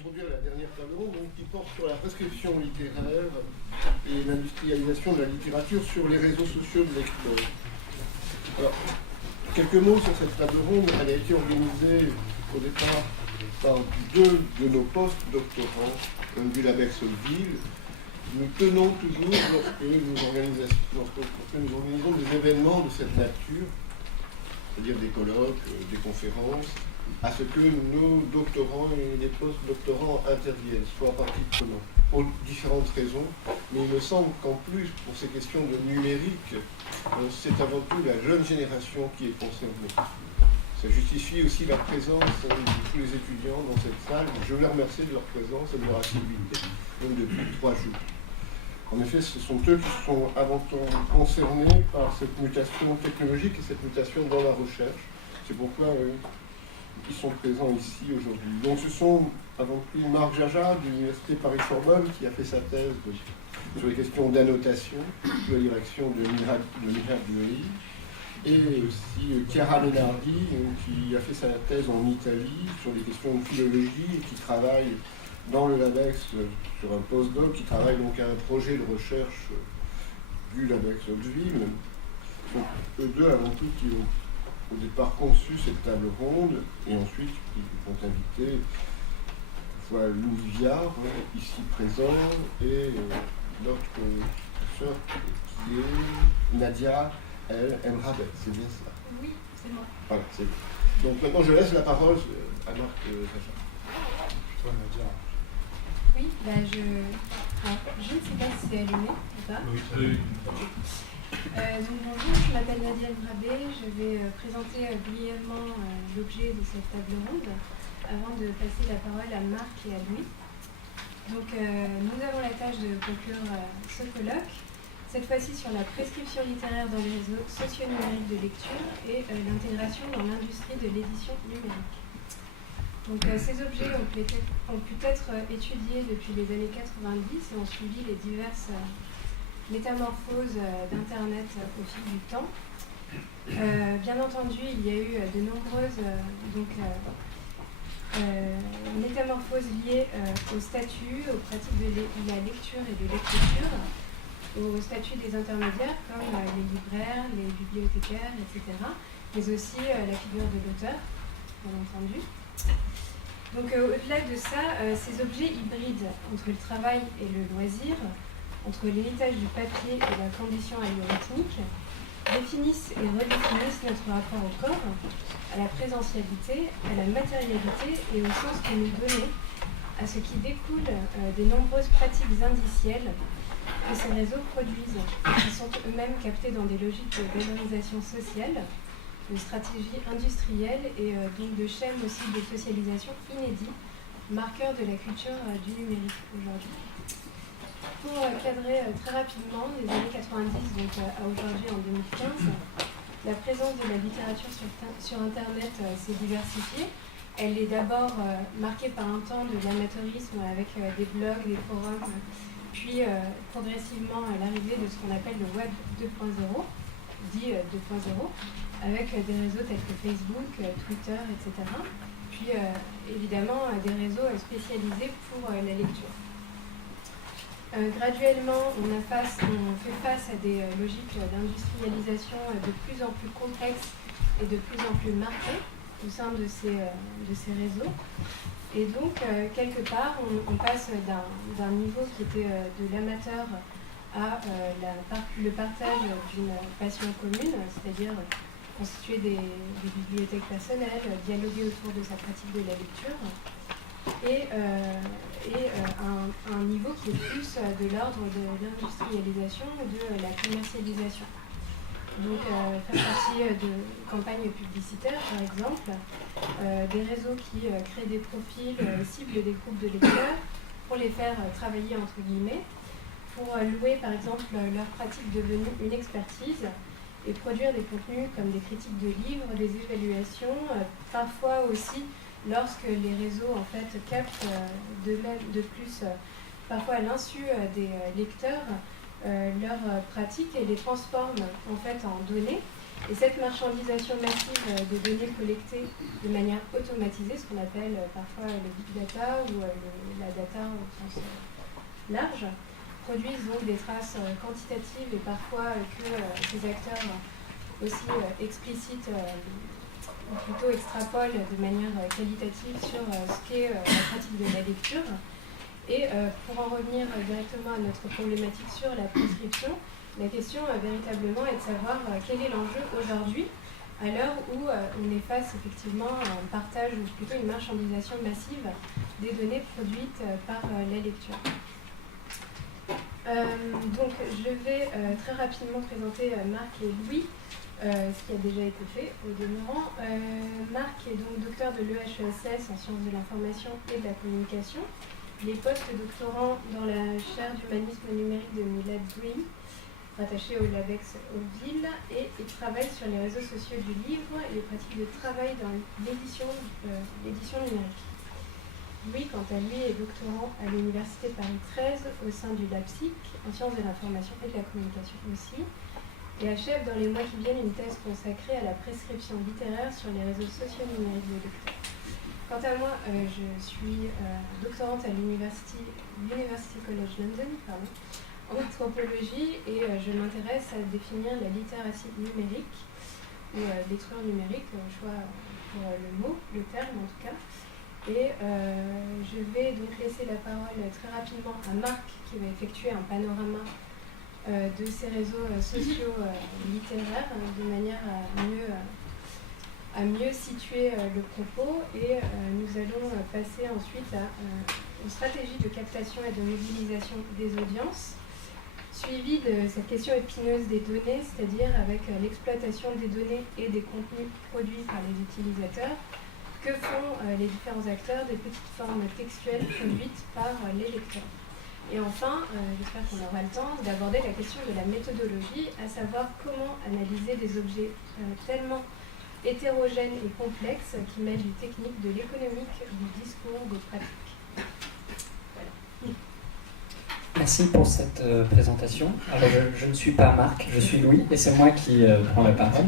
introduire la dernière table ronde qui porte sur la prescription littéraire et l'industrialisation de la littérature sur les réseaux sociaux de lecteurs. Alors, quelques mots sur cette table ronde. Elle a été organisée au départ par deux de nos post-doctorants du LabEx Sotteville. Nous tenons toujours, lorsque nous organisons des événements de cette nature, c'est-à-dire des colloques, des conférences, à ce que nos doctorants et les post-doctorants interviennent, soient partie prenante, pour différentes raisons. Mais il me semble qu'en plus, pour ces questions de numérique, c'est avant tout la jeune génération qui est concernée. Ça justifie aussi la présence de tous les étudiants dans cette salle. Je les remercie de leur présence et de leur assiduité, même depuis 3 jours. En effet, ce sont eux qui sont avant tout concernés par cette mutation technologique et cette mutation dans la recherche. C'est pourquoi ils sont présents ici aujourd'hui. Donc ce sont avant tout Marc Jaja de l'Université Paris-Sorbonne qui a fait sa thèse sur les questions d'annotation sous la direction de Mihal Duhey, et aussi Chiara Menardi qui a fait sa thèse en Italie sur les questions de philologie et qui travaille dans le LabEx sur un postdoc, qui travaille donc à un projet de recherche du LabEx Sotteville. Ce sont eux deux avant tout qui ont au départ conçu cette table ronde, et ensuite ils ont invité Louis Viard, ici présent, et notre professeur qui est Nadia El Mrabet. C'est bien ça? Oui, c'est moi. Voilà, c'est bien. Donc maintenant je laisse la parole à Marc Jaja. Toi, Nadia. Oui, je ne sais pas si c'est allumé ou pas. Oui. Donc bonjour, je m'appelle Nadia El Mrabet. Je vais présenter brièvement l'objet de cette table ronde avant de passer la parole à Marc et à Louis. Donc nous avons la tâche de conclure ce colloque, cette fois-ci sur la prescription littéraire dans les réseaux socio-numériques de lecture et l'intégration dans l'industrie de l'édition numérique. Donc ces objets ont pu être étudiés depuis les années 90 et ont suivi les diverses métamorphoses d'Internet au fil du temps. Bien entendu, il y a eu de nombreuses métamorphoses liées au statut, aux pratiques de la lecture et de l'écriture, au statut des intermédiaires comme les libraires, les bibliothécaires, etc., mais aussi la figure de l'auteur, bien entendu. Donc au-delà de ça, ces objets hybrides entre le travail et le loisir, entre l'héritage du papier et la condition algorithmique, définissent et redéfinissent notre rapport au corps, à la présentialité, à la matérialité et au sens que nous donnons à ce qui découle des nombreuses pratiques indicielles que ces réseaux produisent, qui sont eux-mêmes captés dans des logiques de valorisation sociale, de stratégie industrielle et donc de schèmes aussi de socialisation inédits, marqueurs de la culture du numérique aujourd'hui. Pour cadrer très rapidement les années 90 donc à aujourd'hui en 2015, la présence de la littérature sur Internet s'est diversifiée. Elle est d'abord marquée par un temps de l'amateurisme avec des blogs, des forums, puis progressivement l'arrivée de ce qu'on appelle le Web 2.0, dit 2.0, avec des réseaux tels que Facebook, Twitter, etc. Puis évidemment des réseaux spécialisés pour la lecture. Graduellement, on fait face à des logiques d'industrialisation de plus en plus complexes et de plus en plus marquées au sein de ces réseaux. Et donc, quelque part, on passe d'un niveau qui était de l'amateur à le partage d'une passion commune, c'est-à-dire constituer des bibliothèques personnelles, dialoguer autour de sa pratique de la lecture, et un niveau qui est plus de l'ordre de l'industrialisation et de la commercialisation. Donc, faire partie de campagnes publicitaires, par exemple, des réseaux qui créent des profils, ciblent des groupes de lecteurs pour les faire travailler entre guillemets, pour louer par exemple leur pratique devenue une expertise et produire des contenus comme des critiques de livres, des évaluations, parfois aussi lorsque les réseaux en fait captent de plus, parfois à l'insu des lecteurs, leurs pratiques et les transforment en fait en données Et cette marchandisation massive des données collectées de manière automatisée, ce qu'on appelle parfois le big data ou la data au sens large, produisent donc des traces quantitatives et parfois que ces acteurs aussi explicites ou plutôt extrapolent de manière qualitative sur ce qu'est la pratique de la lecture. Et pour en revenir directement à notre problématique sur la prescription, la question véritablement est de savoir quel est l'enjeu aujourd'hui, à l'heure où on est face effectivement à un partage ou plutôt une marchandisation massive des données produites par la lecture. Donc je vais très rapidement présenter Marc et Louis, ce qui a déjà été fait au demeurant. Marc est donc docteur de l'EHESS en sciences de l'information et de la communication. Il est post-doctorant dans la chaire d'humanisme numérique de Milad Green, rattaché au LabEx aux villes, et il travaille sur les réseaux sociaux du livre et les pratiques de travail dans l'édition numérique. Louis, quant à lui, est doctorant à l'Université Paris 13 au sein du LabSIC, en sciences de l'information et de la communication aussi, et achève dans les mois qui viennent une thèse consacrée à la prescription littéraire sur les réseaux sociaux numériques de lecteurs. Quant à moi, je suis doctorante à l'University College London, en anthropologie, et je m'intéresse à définir la littératie numérique, ou lecture numérique, choix pour le mot, le terme en tout cas. Et je vais donc laisser la parole très rapidement à Marc, qui va effectuer un panorama de ces réseaux sociaux littéraires, de manière à mieux situer le propos, et nous allons passer ensuite aux stratégies de captation et de mobilisation des audiences, suivi de cette question épineuse des données, c'est-à-dire avec l'exploitation des données et des contenus produits par les utilisateurs. Que font les différents acteurs des petites formes textuelles produites par les lecteurs? Et enfin, j'espère qu'on aura le temps d'aborder la question de la méthodologie, à savoir comment analyser des objets tellement hétérogènes et complexes qui mêlent du technique, de l'économique, du discours, des pratiques. Voilà. Merci pour cette présentation. Alors, je ne suis pas Marc, je suis Louis, et c'est moi qui prends la parole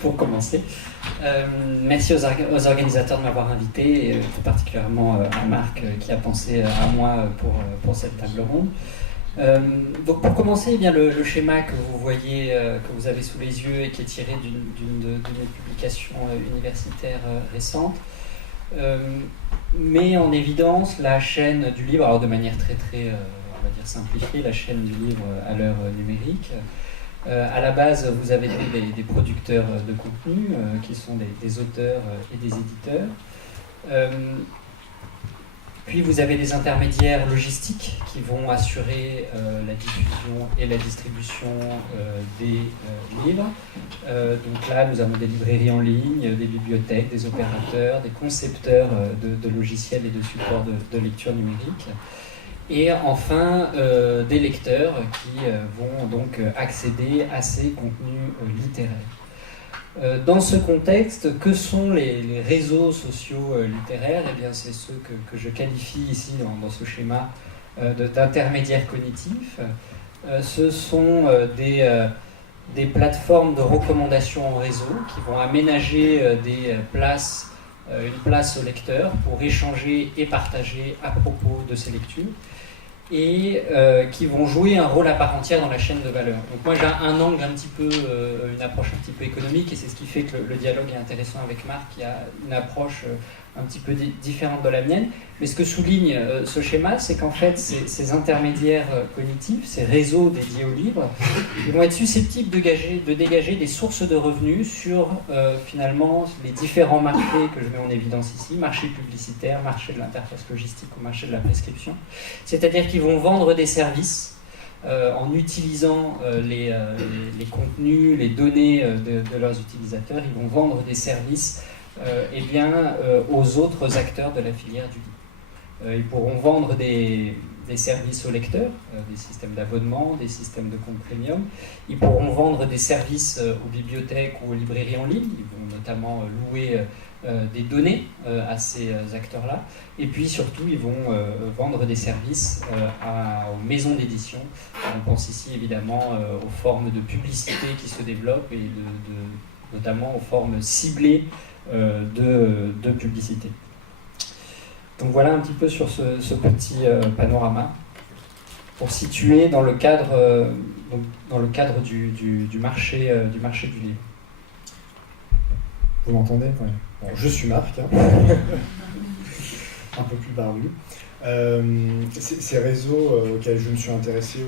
pour commencer. Merci aux organisateurs de m'avoir invité, et tout particulièrement à Marc qui a pensé à moi pour cette table ronde. Donc pour commencer, eh bien, le schéma que vous voyez, que vous avez sous les yeux et qui est tiré d'une publication universitaire récente, met en évidence la chaîne du livre, alors de manière très on va dire simplifiée, la chaîne du livre à l'heure numérique. À la base, vous avez des producteurs de contenu qui sont des auteurs et des éditeurs. Puis vous avez des intermédiaires logistiques qui vont assurer la diffusion et la distribution des livres. Donc là, nous avons des librairies en ligne, des bibliothèques, des opérateurs, des concepteurs de logiciels et de supports de lecture numérique. Et enfin, des lecteurs qui vont donc accéder à ces contenus littéraires. Dans ce contexte, que sont les réseaux sociaux littéraires? Eh bien, c'est ceux que je qualifie ici dans ce schéma d'intermédiaires cognitifs. Ce sont des plateformes de recommandation en réseau qui vont aménager une place au lecteur pour échanger et partager à propos de ses lectures, et qui vont jouer un rôle à part entière dans la chaîne de valeur. Donc moi j'ai un angle une approche un petit peu économique, et c'est ce qui fait que le dialogue est intéressant avec Marc, qui a une approche un petit peu différente de la mienne. Mais ce que souligne ce schéma, c'est qu'en fait ces intermédiaires cognitifs, ces réseaux dédiés au livre, ils vont être susceptibles de dégager des sources de revenus sur finalement les différents marchés que je mets en évidence ici, marché publicitaire, marché de l'interface logistique ou marché de la prescription. C'est-à-dire qu'ils vont vendre des services en utilisant les contenus, les données de leurs utilisateurs. Ils vont vendre des services aux autres acteurs de la filière du livre. Ils pourront vendre des services aux lecteurs, des systèmes d'abonnement, des systèmes de compte premium. Ils pourront vendre des services aux bibliothèques ou aux librairies en ligne. Ils vont notamment louer des données à ces acteurs-là. Et puis surtout, ils vont vendre des services aux maisons d'édition. On pense ici évidemment aux formes de publicité qui se développent et notamment aux formes ciblées de publicité. Donc voilà un petit peu sur ce petit panorama pour situer dans le cadre, du marché du livre. Vous m'entendez? Ouais. Bon, je suis Marc, hein. Un peu plus barbu. Ces réseaux auxquels je me suis intéressé,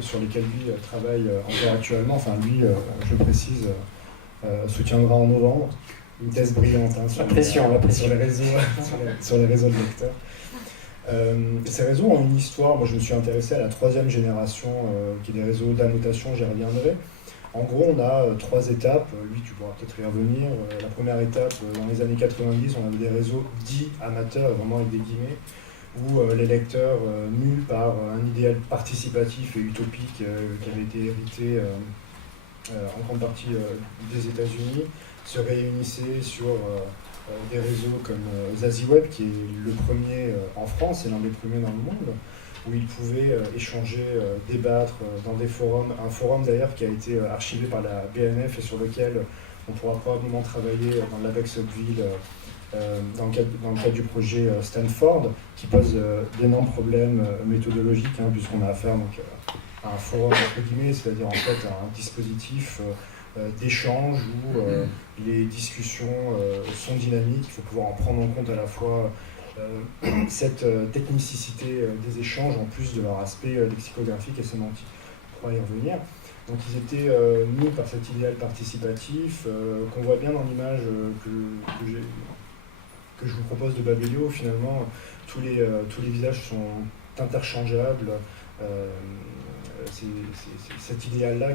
sur lesquels lui travaille encore actuellement, enfin lui, je le précise, soutiendra en novembre une thèse brillante sur les réseaux de lecteurs. Ces réseaux ont une histoire. Moi, je me suis intéressé à la 3e génération, qui est des réseaux d'annotation, j'y reviendrai. En gros, on a 3 étapes. Lui, tu pourras peut-être y revenir. La première étape, dans les années 90, on avait des réseaux dits amateurs, vraiment avec des guillemets, où les lecteurs, mus par un idéal participatif et utopique qui avait été hérité en grande partie des États-Unis, se réunissaient sur des réseaux comme ZaziWeb, qui est le premier en France et l'un des premiers dans le monde, où ils pouvaient échanger, débattre dans des forums. Un forum d'ailleurs qui a été archivé par la BNF et sur lequel on pourra probablement travailler dans l'ABEX Upville dans le cadre du projet Stanford, qui pose d'énormes problèmes méthodologiques, puisqu'on a affaire donc, à un forum entre guillemets, c'est-à-dire en fait un dispositif d'échange où les discussions sont dynamiques. Il faut pouvoir en prendre en compte à la fois cette technicité des échanges en plus de leur aspect lexicographique et sémantique. On pourra y revenir. Donc ils étaient mis par cet idéal participatif qu'on voit bien dans l'image que je vous propose de Babelio. Finalement, tous les visages sont interchangeables. C'est cet idéal-là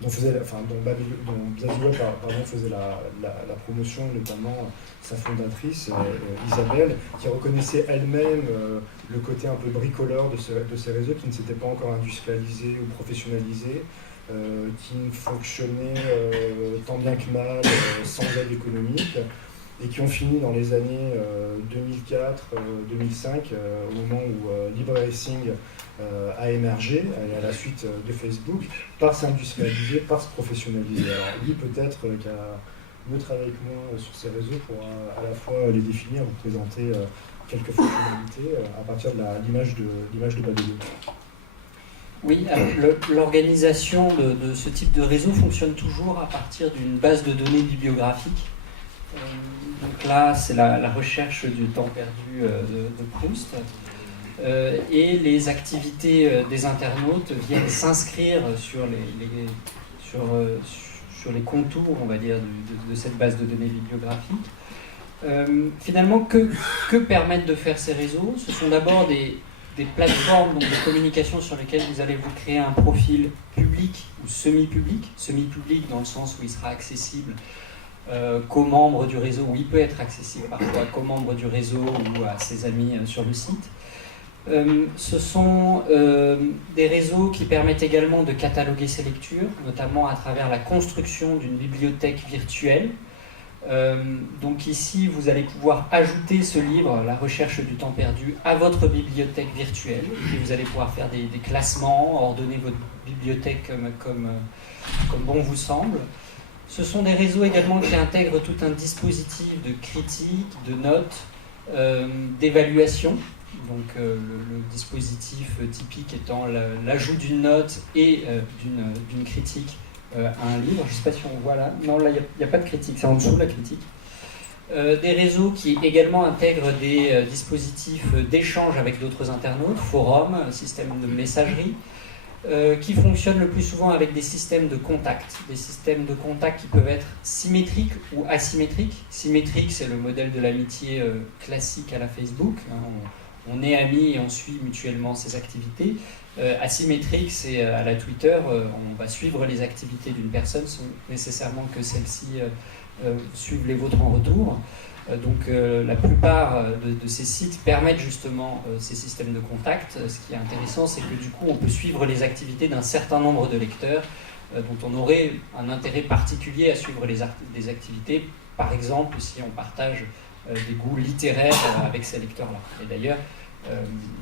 dont ZaziWeb faisait la promotion, notamment sa fondatrice, Isabelle, qui reconnaissait elle-même le côté un peu bricoleur de ces réseaux qui ne s'étaient pas encore industrialisés ou professionnalisés, qui ne fonctionnaient tant bien que mal sans aide économique, et qui ont fini dans les années 2004-2005, au moment où LibreRacing a émergé, et à la suite de Facebook, par s'industrialiser, par se professionnaliser. Alors lui, peut-être, qui a mieux travaillé que moi sur ces réseaux, pourra à la fois les définir, vous présenter quelques fonctionnalités à partir de l'image de Babelio. Oui, l'organisation de ce type de réseau fonctionne toujours à partir d'une base de données bibliographique. Donc là, c'est la recherche du temps perdu de Proust. Et les activités des internautes viennent s'inscrire sur les contours, on va dire, de cette base de données bibliographique. Finalement, que permettent de faire ces réseaux? Ce sont d'abord des plateformes donc de communication sur lesquelles vous allez vous créer un profil public ou semi-public dans le sens où il sera accessible qu'aux membres du réseau, où il peut être accessible parfois qu'aux membres du réseau ou à ses amis sur le site. Ce sont des réseaux qui permettent également de cataloguer ses lectures, notamment à travers la construction d'une bibliothèque virtuelle. Donc ici, vous allez pouvoir ajouter ce livre, La recherche du temps perdu, à votre bibliothèque virtuelle. Et vous allez pouvoir faire des classements, ordonner votre bibliothèque comme bon vous semble. Ce sont des réseaux également qui intègrent tout un dispositif de critique, de notes, d'évaluation. Donc le dispositif typique étant l'ajout d'une note et d'une critique à un livre. Je ne sais pas si on voit là. Non, là, il n'y a pas de critique, c'est en dessous la critique. Des réseaux qui également intègrent des dispositifs d'échange avec d'autres internautes, forums, systèmes de messagerie, qui fonctionnent le plus souvent avec des systèmes de contact. Des systèmes de contact qui peuvent être symétriques ou asymétriques. Symétrique, c'est le modèle de l'amitié classique à la Facebook. On est amis et on suit mutuellement ses activités. Asymétrique, c'est à la Twitter, on va suivre les activités d'une personne sans nécessairement que celle-ci suive les vôtres en retour. Donc la plupart de ces sites permettent justement ces systèmes de contact. Ce qui est intéressant, c'est que du coup, on peut suivre les activités d'un certain nombre de lecteurs dont on aurait un intérêt particulier à suivre des activités par exemple si on partage des goûts littéraires avec ces lecteurs-là. Et d'ailleurs,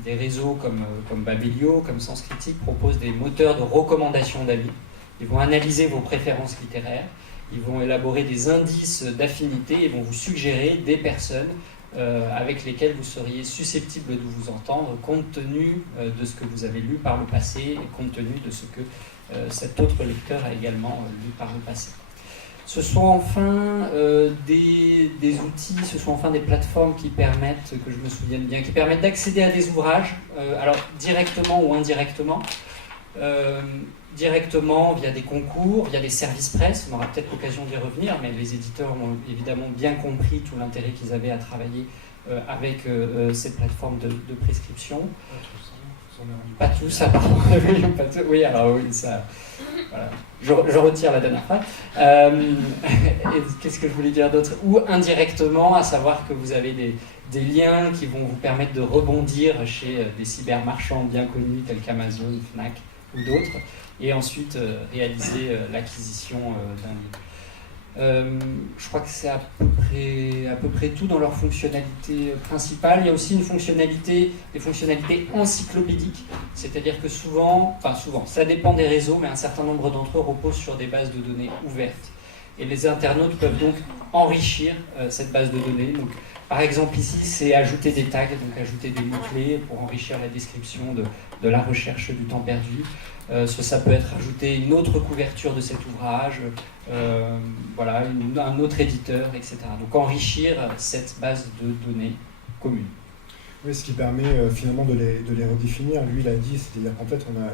des réseaux comme Babelio, comme Sens Critique proposent des moteurs de recommandation d'avis. Ils vont analyser vos préférences littéraires, ils vont élaborer des indices d'affinité et vont vous suggérer des personnes avec lesquelles vous seriez susceptible de vous entendre compte tenu de ce que vous avez lu par le passé et compte tenu de ce que cet autre lecteur a également lu par le passé. Ce sont enfin des outils, ce sont enfin des plateformes qui permettent, que je me souvienne bien, qui permettent d'accéder à des ouvrages, alors directement ou indirectement. Directement via des concours, via des services presse, on aura peut-être l'occasion d'y revenir, mais les éditeurs ont évidemment bien compris tout l'intérêt qu'ils avaient à travailler avec ces plateformes de prescription. Pas tous, apparemment. Oui, alors oui, ça. Voilà. Je retire la dernière phrase. Qu'est-ce que je voulais dire d'autre? Ou indirectement, à savoir que vous avez des liens qui vont vous permettre de rebondir chez des cybermarchands bien connus tels qu'Amazon, Fnac ou d'autres, et ensuite réaliser l'acquisition d'un livre. Je crois que c'est à peu près tout dans leur fonctionnalité principale. Il y a aussi des fonctionnalités encyclopédiques, c'est-à-dire que souvent, ça dépend des réseaux, mais un certain nombre d'entre eux reposent sur des bases de données ouvertes. Et les internautes peuvent donc enrichir cette base de données. Donc, par exemple ici, c'est ajouter des tags, donc ajouter des mots-clés pour enrichir la description de la recherche du temps perdu. Ça peut être ajouter une autre couverture de cet ouvrage, voilà, un autre éditeur, etc. Donc enrichir cette base de données commune. Oui, ce qui permet finalement de les redéfinir. Lui, il a dit, c'est-à-dire qu'en fait, on a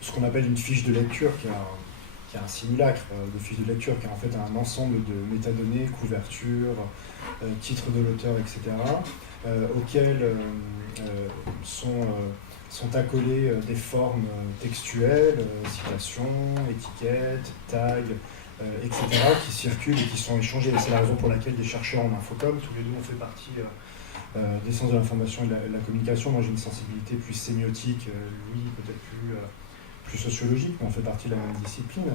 ce qu'on appelle une fiche de lecture qui a un simulacre de fiche de lecture, qui est en fait un ensemble de métadonnées, couverture, titre de l'auteur, etc., auxquels sont accolées des formes textuelles, citations, étiquettes, tags, etc., qui circulent et qui sont échangées. Et c'est la raison pour laquelle des chercheurs en infocom, tous les deux on fait partie des sciences de l'information et de la communication. Moi j'ai une sensibilité plus sémiotique, lui peut-être plus sociologique, mais on fait partie de la même discipline.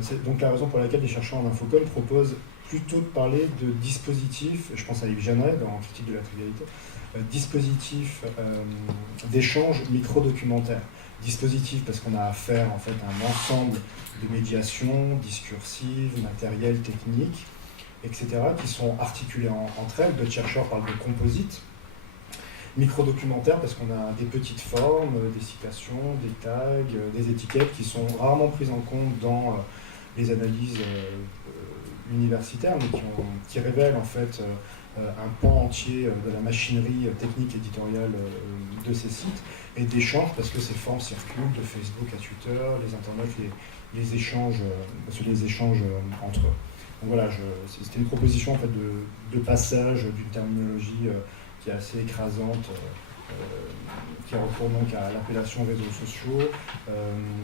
C'est donc la raison pour laquelle les chercheurs en infocom proposent plutôt de parler de dispositifs, je pense à Yves Jeanneret dans Critique de la trivialité, dispositifs d'échange micro-documentaire. Dispositifs parce qu'on a affaire en fait à un ensemble de médiations discursives, matérielles, techniques, etc., qui sont articulées entre elles. D'autres chercheurs parlent de composites. Micro-documentaire parce qu'on a des petites formes, des citations, des tags, des étiquettes qui sont rarement prises en compte dans les analyses universitaires, mais qui révèlent en fait un pan entier de la machinerie technique éditoriale de ces sites, et d'échanges parce que ces formes circulent de Facebook à Twitter, les internautes les échangent entre eux. Donc voilà, c'était une proposition en fait de passage d'une terminologie qui est assez écrasante, qui recourt donc à l'appellation réseaux sociaux,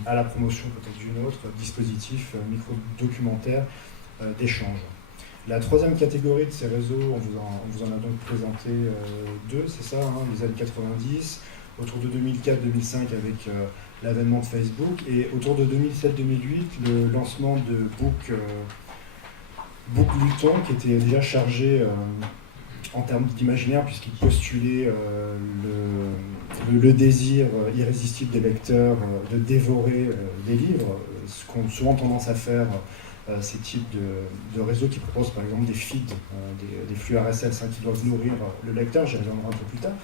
à la promotion peut-être d'une autre, dispositif micro-documentaire d'échange. La troisième catégorie de ces réseaux, on vous en a donc présenté deux, c'est ça, hein, les années 90, autour de 2004-2005 avec l'avènement de Facebook, et autour de 2007-2008, le lancement de Book Luton, qui était déjà chargé en termes d'imaginaire, puisqu'il postulait le désir irrésistible des lecteurs de dévorer des livres, ce qu'ont souvent tendance à faire ces types de réseaux qui proposent par exemple des feeds, des flux RSS qui doivent nourrir le lecteur, j'y reviendrai un peu plus tard.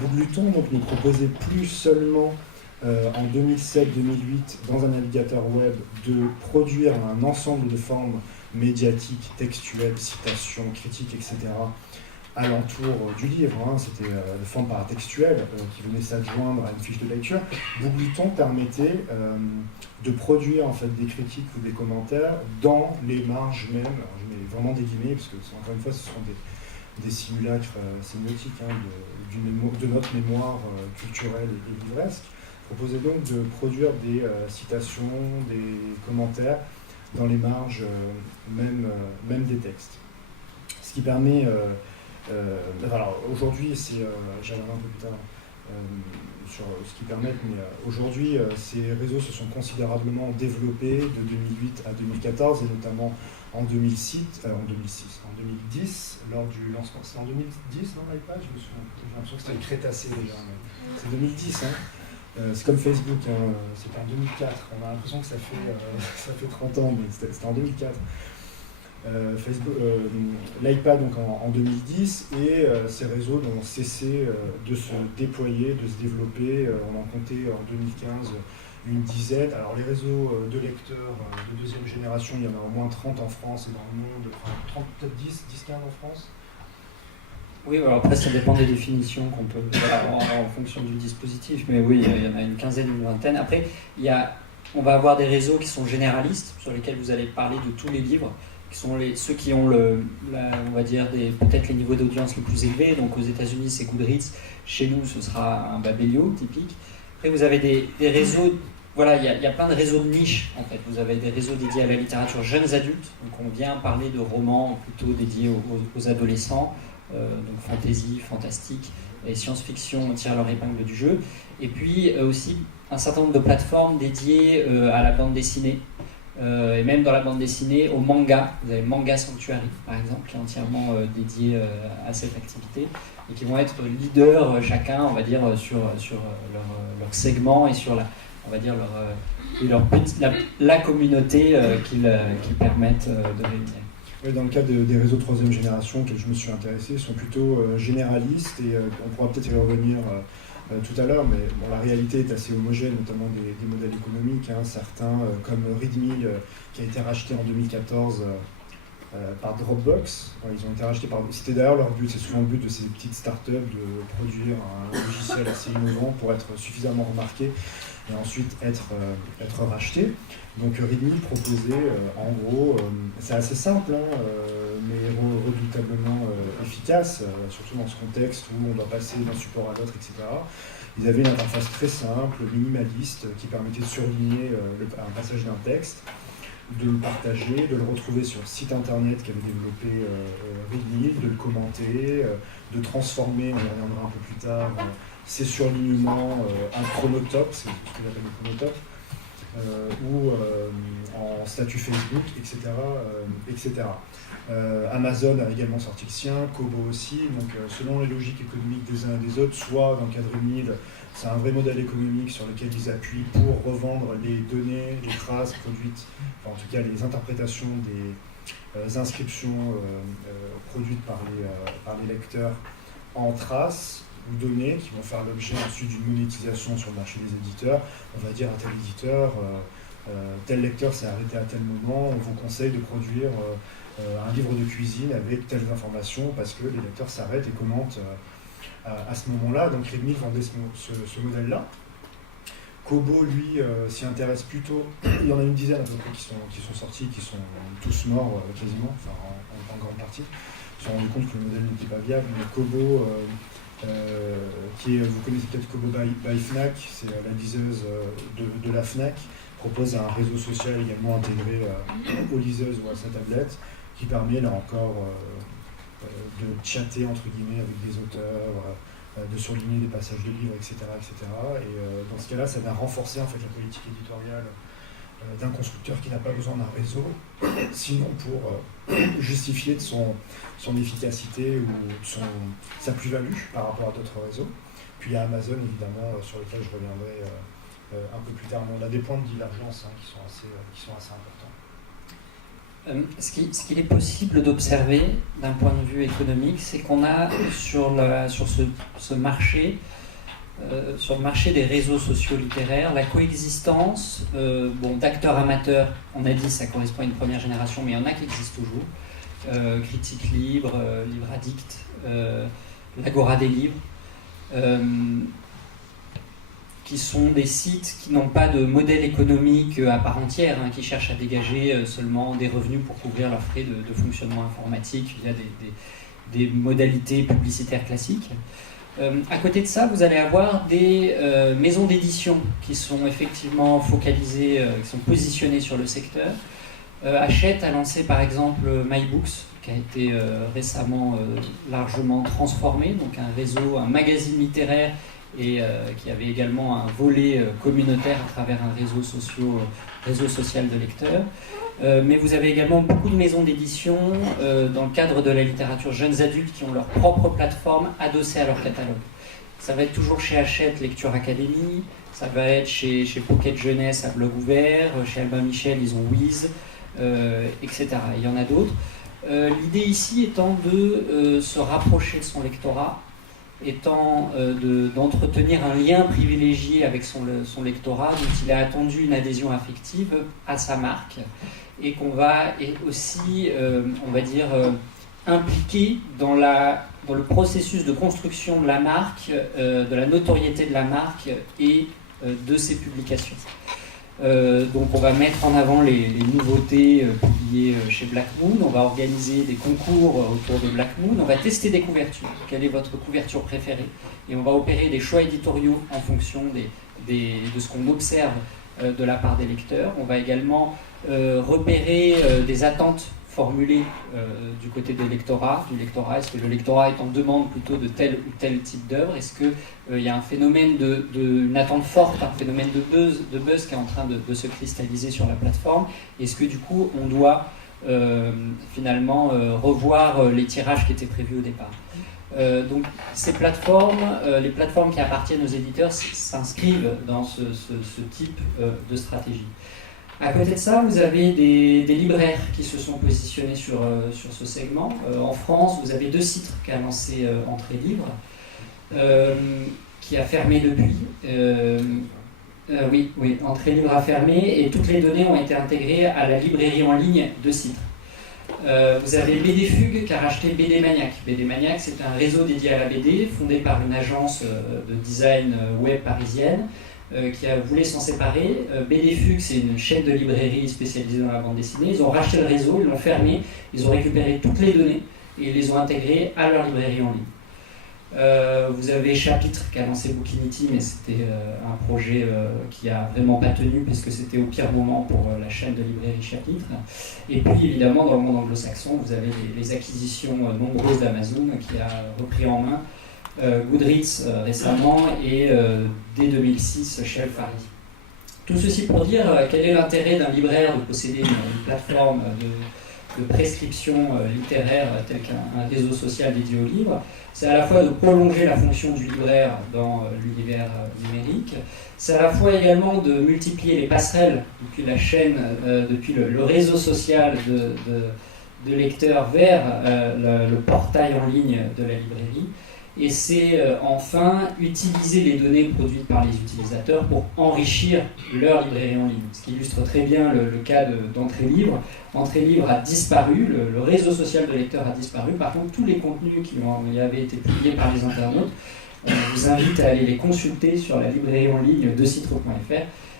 Book Luton donc, ne proposait plus seulement en 2007-2008 dans un navigateur web de produire un ensemble de formes médiatiques, textuelles, citations, critiques, etc., alentour du livre, hein. C'était des formes paratextuelles qui venaient s'adjoindre à une fiche de lecture. Book Luton permettait de produire en fait des critiques ou des commentaires dans les marges même, alors je mets vraiment des guillemets parce que encore une fois ce sont des simulacres sémiotiques hein, de notre mémoire culturelle et livresque, proposait donc de produire des citations, des commentaires dans les marges même des textes. Ce qui permet alors aujourd'hui, j'y reviendrai un peu plus tard, sur ce qu'ils permettent, mais aujourd'hui, ces réseaux se sont considérablement développés de 2008 à 2014, et notamment en 2010, lors du lancement. C'était en 2010, non, l'iPad? J'ai l'impression que c'était le Crétacé déjà. C'est 2010, hein. C'est comme Facebook, hein. C'était en 2004. On a l'impression que ça fait 30 ans, mais c'était en 2004. L'iPad donc en 2010, et ces réseaux n'ont cessé de se déployer, de se développer. On en comptait en 2015 une dizaine. Alors les réseaux de lecteurs de deuxième génération, il y en a au moins 30 en France et dans le monde, enfin 30, peut-être 10-15 en France. Oui, alors après ça dépend des définitions qu'on peut avoir en fonction du dispositif, mais oui, il y en a une quinzaine, une vingtaine. Après, on va avoir des réseaux qui sont généralistes, sur lesquels vous allez parler de tous les livres, qui sont ceux qui ont on va dire peut-être les niveaux d'audience les plus élevés. Donc aux États-Unis c'est Goodreads, chez nous ce sera un Babelio typique. Après vous avez des réseaux, voilà, il y a plein de réseaux de niche en fait. Vous avez des réseaux dédiés à la littérature jeunes adultes, donc on vient parler de romans plutôt dédiés aux adolescents, donc fantasy, fantastique et science-fiction tirent leur épingle du jeu. Et puis aussi un certain nombre de plateformes dédiées à la bande dessinée. Et même dans la bande dessinée, au manga. Vous avez Manga Sanctuary, par exemple, qui est entièrement dédié à cette activité, et qui vont être leaders chacun, on va dire, sur leur segment et sur la communauté qu'ils permettent de réunir. Oui, dans le cas des réseaux de troisième génération auxquels je me suis intéressé, sont plutôt généralistes, et on pourra peut-être y revenir tout à l'heure, mais bon, la réalité est assez homogène, notamment des modèles économiques. Hein. Certains, comme Readme, qui a été racheté en 2014 par Dropbox. Ils ont été rachetés par... C'était d'ailleurs leur but, c'est souvent le but de ces petites startups de produire un logiciel assez innovant pour être suffisamment remarqué et ensuite être racheté. Donc Readme proposait, en gros, c'est assez simple, hein, mais redoutablement efficace, surtout dans ce contexte où on doit passer d'un support à l'autre, etc. Ils avaient une interface très simple, minimaliste, qui permettait de surligner un passage d'un texte, de le partager, de le retrouver sur le site internet qu'avait développé Readme, de le commenter, de transformer, on y reviendra un peu plus tard, ces surlignements en chronotope, c'est ce que j'appelle le chronotope, ou en statut Facebook, etc. etc. Amazon a également sorti le sien, Kobo aussi, donc selon les logiques économiques des uns et des autres, soit dans le cadre Emile, c'est un vrai modèle économique sur lequel ils appuient pour revendre les données, les traces produites, enfin, en tout cas les interprétations des inscriptions produites par les lecteurs en traces ou données qui vont faire l'objet ensuite d'une monétisation sur le marché des éditeurs. On va dire à tel éditeur, tel lecteur s'est arrêté à tel moment, on vous conseille de produire un livre de cuisine avec telles informations parce que les lecteurs s'arrêtent et commentent à ce moment-là. Donc Readme vendait ce modèle-là. Kobo, lui, s'y intéresse plutôt. Il y en a une dizaine à peu près qui sont sortis, qui sont tous morts quasiment, enfin en grande partie. Ils se sont rendus compte que le modèle n'était pas viable. Mais Kobo, vous connaissez peut-être Kobo by Fnac, c'est la liseuse de la Fnac, propose un réseau social également intégré aux liseuses ou à sa tablette, qui permet là encore de chatter entre guillemets avec des auteurs, de surligner des passages de livres, etc. etc. Et dans ce cas-là, ça va renforcer en fait la politique éditoriale d'un constructeur qui n'a pas besoin d'un réseau, sinon pour justifier de son efficacité ou de sa plus-value par rapport à d'autres réseaux. Puis il y a Amazon, évidemment, sur lequel je reviendrai un peu plus tard. Mais on a des points de divergence qui sont assez importants. Ce qu'il est possible d'observer d'un point de vue économique, c'est qu'on a sur ce marché, sur le marché des réseaux sociaux littéraires, la coexistence d'acteurs amateurs. On a dit ça correspond à une première génération, mais il y en a qui existent toujours. Critique Libre, Livre Addict, l'Agora des livres, qui sont des sites qui n'ont pas de modèle économique à part entière, qui cherchent à dégager seulement des revenus pour couvrir leurs frais de fonctionnement informatique via des modalités publicitaires classiques. À côté de ça, vous allez avoir des maisons d'édition qui sont effectivement focalisées, qui sont positionnées sur le secteur. Hachette a lancé par exemple MyBooks, qui a été récemment largement transformé, donc un réseau, un magazine littéraire et qui avait également un volet communautaire à travers un réseau social de lecteurs. Mais vous avez également beaucoup de maisons d'édition dans le cadre de la littérature jeunes adultes qui ont leur propre plateforme adossée à leur catalogue. Ça va être toujours chez Hachette Lecture Academy, ça va être chez Pocket Jeunesse à Blog Ouvert, chez Albin Michel ils ont Wiz, etc. Il y en a d'autres. L'idée ici étant de se rapprocher de son lectorat, étant d'entretenir un lien privilégié avec son lectorat, dont il a attendu une adhésion affective à sa marque, et qu'on va aussi, on va dire, impliquer dans le processus de construction de la marque, de la notoriété de la marque et de ses publications. Donc on va mettre en avant les nouveautés publiées chez Black Moon, on va organiser des concours autour de Black Moon, on va tester des couvertures, quelle est votre couverture préférée, et on va opérer des choix éditoriaux en fonction de ce qu'on observe de la part des lecteurs. On va également repérer des attentes formulées du côté du lectorat. Est-ce que le lectorat est en demande plutôt de tel ou tel type d'œuvre? Est-ce qu'il y a un phénomène une attente forte, un phénomène de buzz qui est en train de se cristalliser sur la plateforme? Est-ce que du coup on doit finalement revoir les tirages qui étaient prévus au départ? Donc ces plateformes, les plateformes qui appartiennent aux éditeurs s'inscrivent dans ce type de stratégie. À côté de ça, vous avez des libraires qui se sont positionnés sur ce segment. En France, vous avez 2 sites qui a lancé Entrée Libre, qui a fermé depuis. Oui, Entrée Libre a fermé et toutes les données ont été intégrées à la librairie en ligne de Citre. Vous avez BD Fugue qui a racheté BD Maniac. BD Maniac, c'est un réseau dédié à la BD, fondé par une agence de design web parisienne, qui voulait s'en séparer. BD Fugue, c'est une chaîne de librairie spécialisée dans la bande dessinée. Ils ont racheté le réseau, ils l'ont fermé, ils ont récupéré toutes les données et ils les ont intégrées à leur librairie en ligne. Vous avez Chapitre qui a lancé Bookinity, mais c'était un projet qui a vraiment pas tenu puisque c'était au pire moment pour la chaîne de librairie Chapitre. Et puis évidemment, dans le monde anglo-saxon, vous avez les acquisitions nombreuses d'Amazon qui a repris en main Goodreads récemment et dès 2006 Shelfari. Tout ceci pour dire quel est l'intérêt d'un libraire de posséder une plateforme de prescription littéraire tel qu'un réseau social dédié au livre. C'est à la fois de prolonger la fonction du libraire dans l'univers numérique, c'est à la fois également de multiplier les passerelles depuis la chaîne, depuis le réseau social de lecteurs vers le portail en ligne de la librairie. Et c'est enfin utiliser les données produites par les utilisateurs pour enrichir leur librairie en ligne. Ce qui illustre très bien le cas d'Entrée Libre. Entrée Libre a disparu, le réseau social de lecteurs a disparu. Par contre, tous les contenus qui avaient été publiés par les internautes, on vous invite à aller les consulter sur la librairie en ligne de citre.fr,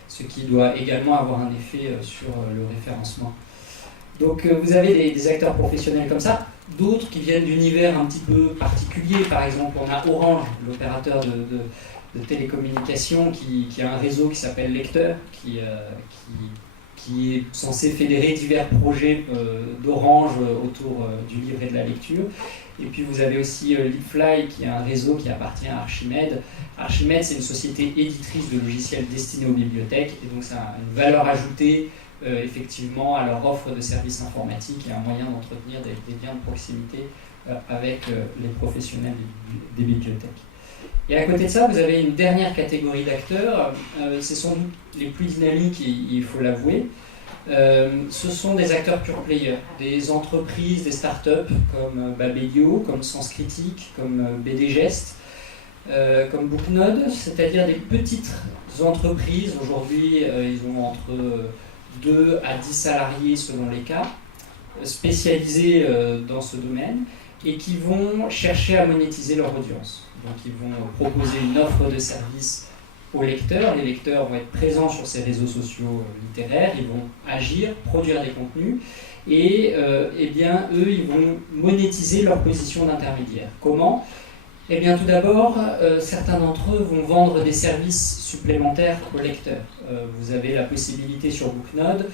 ce qui doit également avoir un effet sur le référencement. Donc vous avez des acteurs professionnels comme ça, d'autres qui viennent d'univers un petit peu particuliers. Par exemple, on a Orange, l'opérateur de télécommunications, qui a un réseau qui s'appelle Lecteur, qui est censé fédérer divers projets d'Orange autour du livre et de la lecture. Et puis vous avez aussi Leafly, qui est un réseau qui appartient à Archimède. Archimède, c'est une société éditrice de logiciels destinés aux bibliothèques, et donc c'est une valeur ajoutée effectivement à leur offre de services informatiques et un moyen d'entretenir des liens de proximité avec les professionnels des bibliothèques. Et à côté de ça, vous avez une dernière catégorie d'acteurs, ce sont les plus dynamiques, il faut l'avouer. Ce sont des acteurs pure players, des entreprises, des startups comme Babelio, comme Sens Critique, comme BD Gest, comme Booknode, c'est-à-dire des petites entreprises. Aujourd'hui, ils ont entre 2 à 10 salariés selon les cas, spécialisés dans ce domaine, et qui vont chercher à monétiser leur audience. Donc ils vont proposer une offre de service aux lecteurs. Les lecteurs vont être présents sur ces réseaux sociaux littéraires, ils vont agir, produire des contenus, et eh bien, eux, ils vont monétiser leur position d'intermédiaire. Comment ? Eh bien, tout d'abord, certains d'entre eux vont vendre des services supplémentaires aux lecteurs. Vous avez la possibilité sur Booknode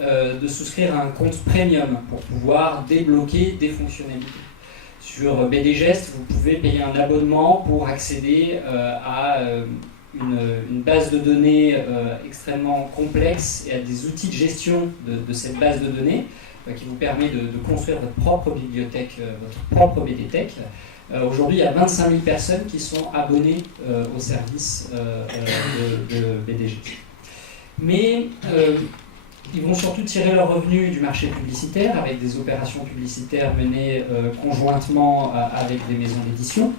de souscrire à un compte premium pour pouvoir débloquer des fonctionnalités. Sur BDGest, vous pouvez payer un abonnement pour accéder à une base de données extrêmement complexe et à des outils de gestion de cette base de données qui vous permet de construire votre propre bibliothèque, votre propre BDTech. Aujourd'hui, il y a 25 000 personnes qui sont abonnées au service de BDGest. Mais ils vont surtout tirer leurs revenus du marché publicitaire avec des opérations publicitaires menées conjointement avec des maisons d'édition.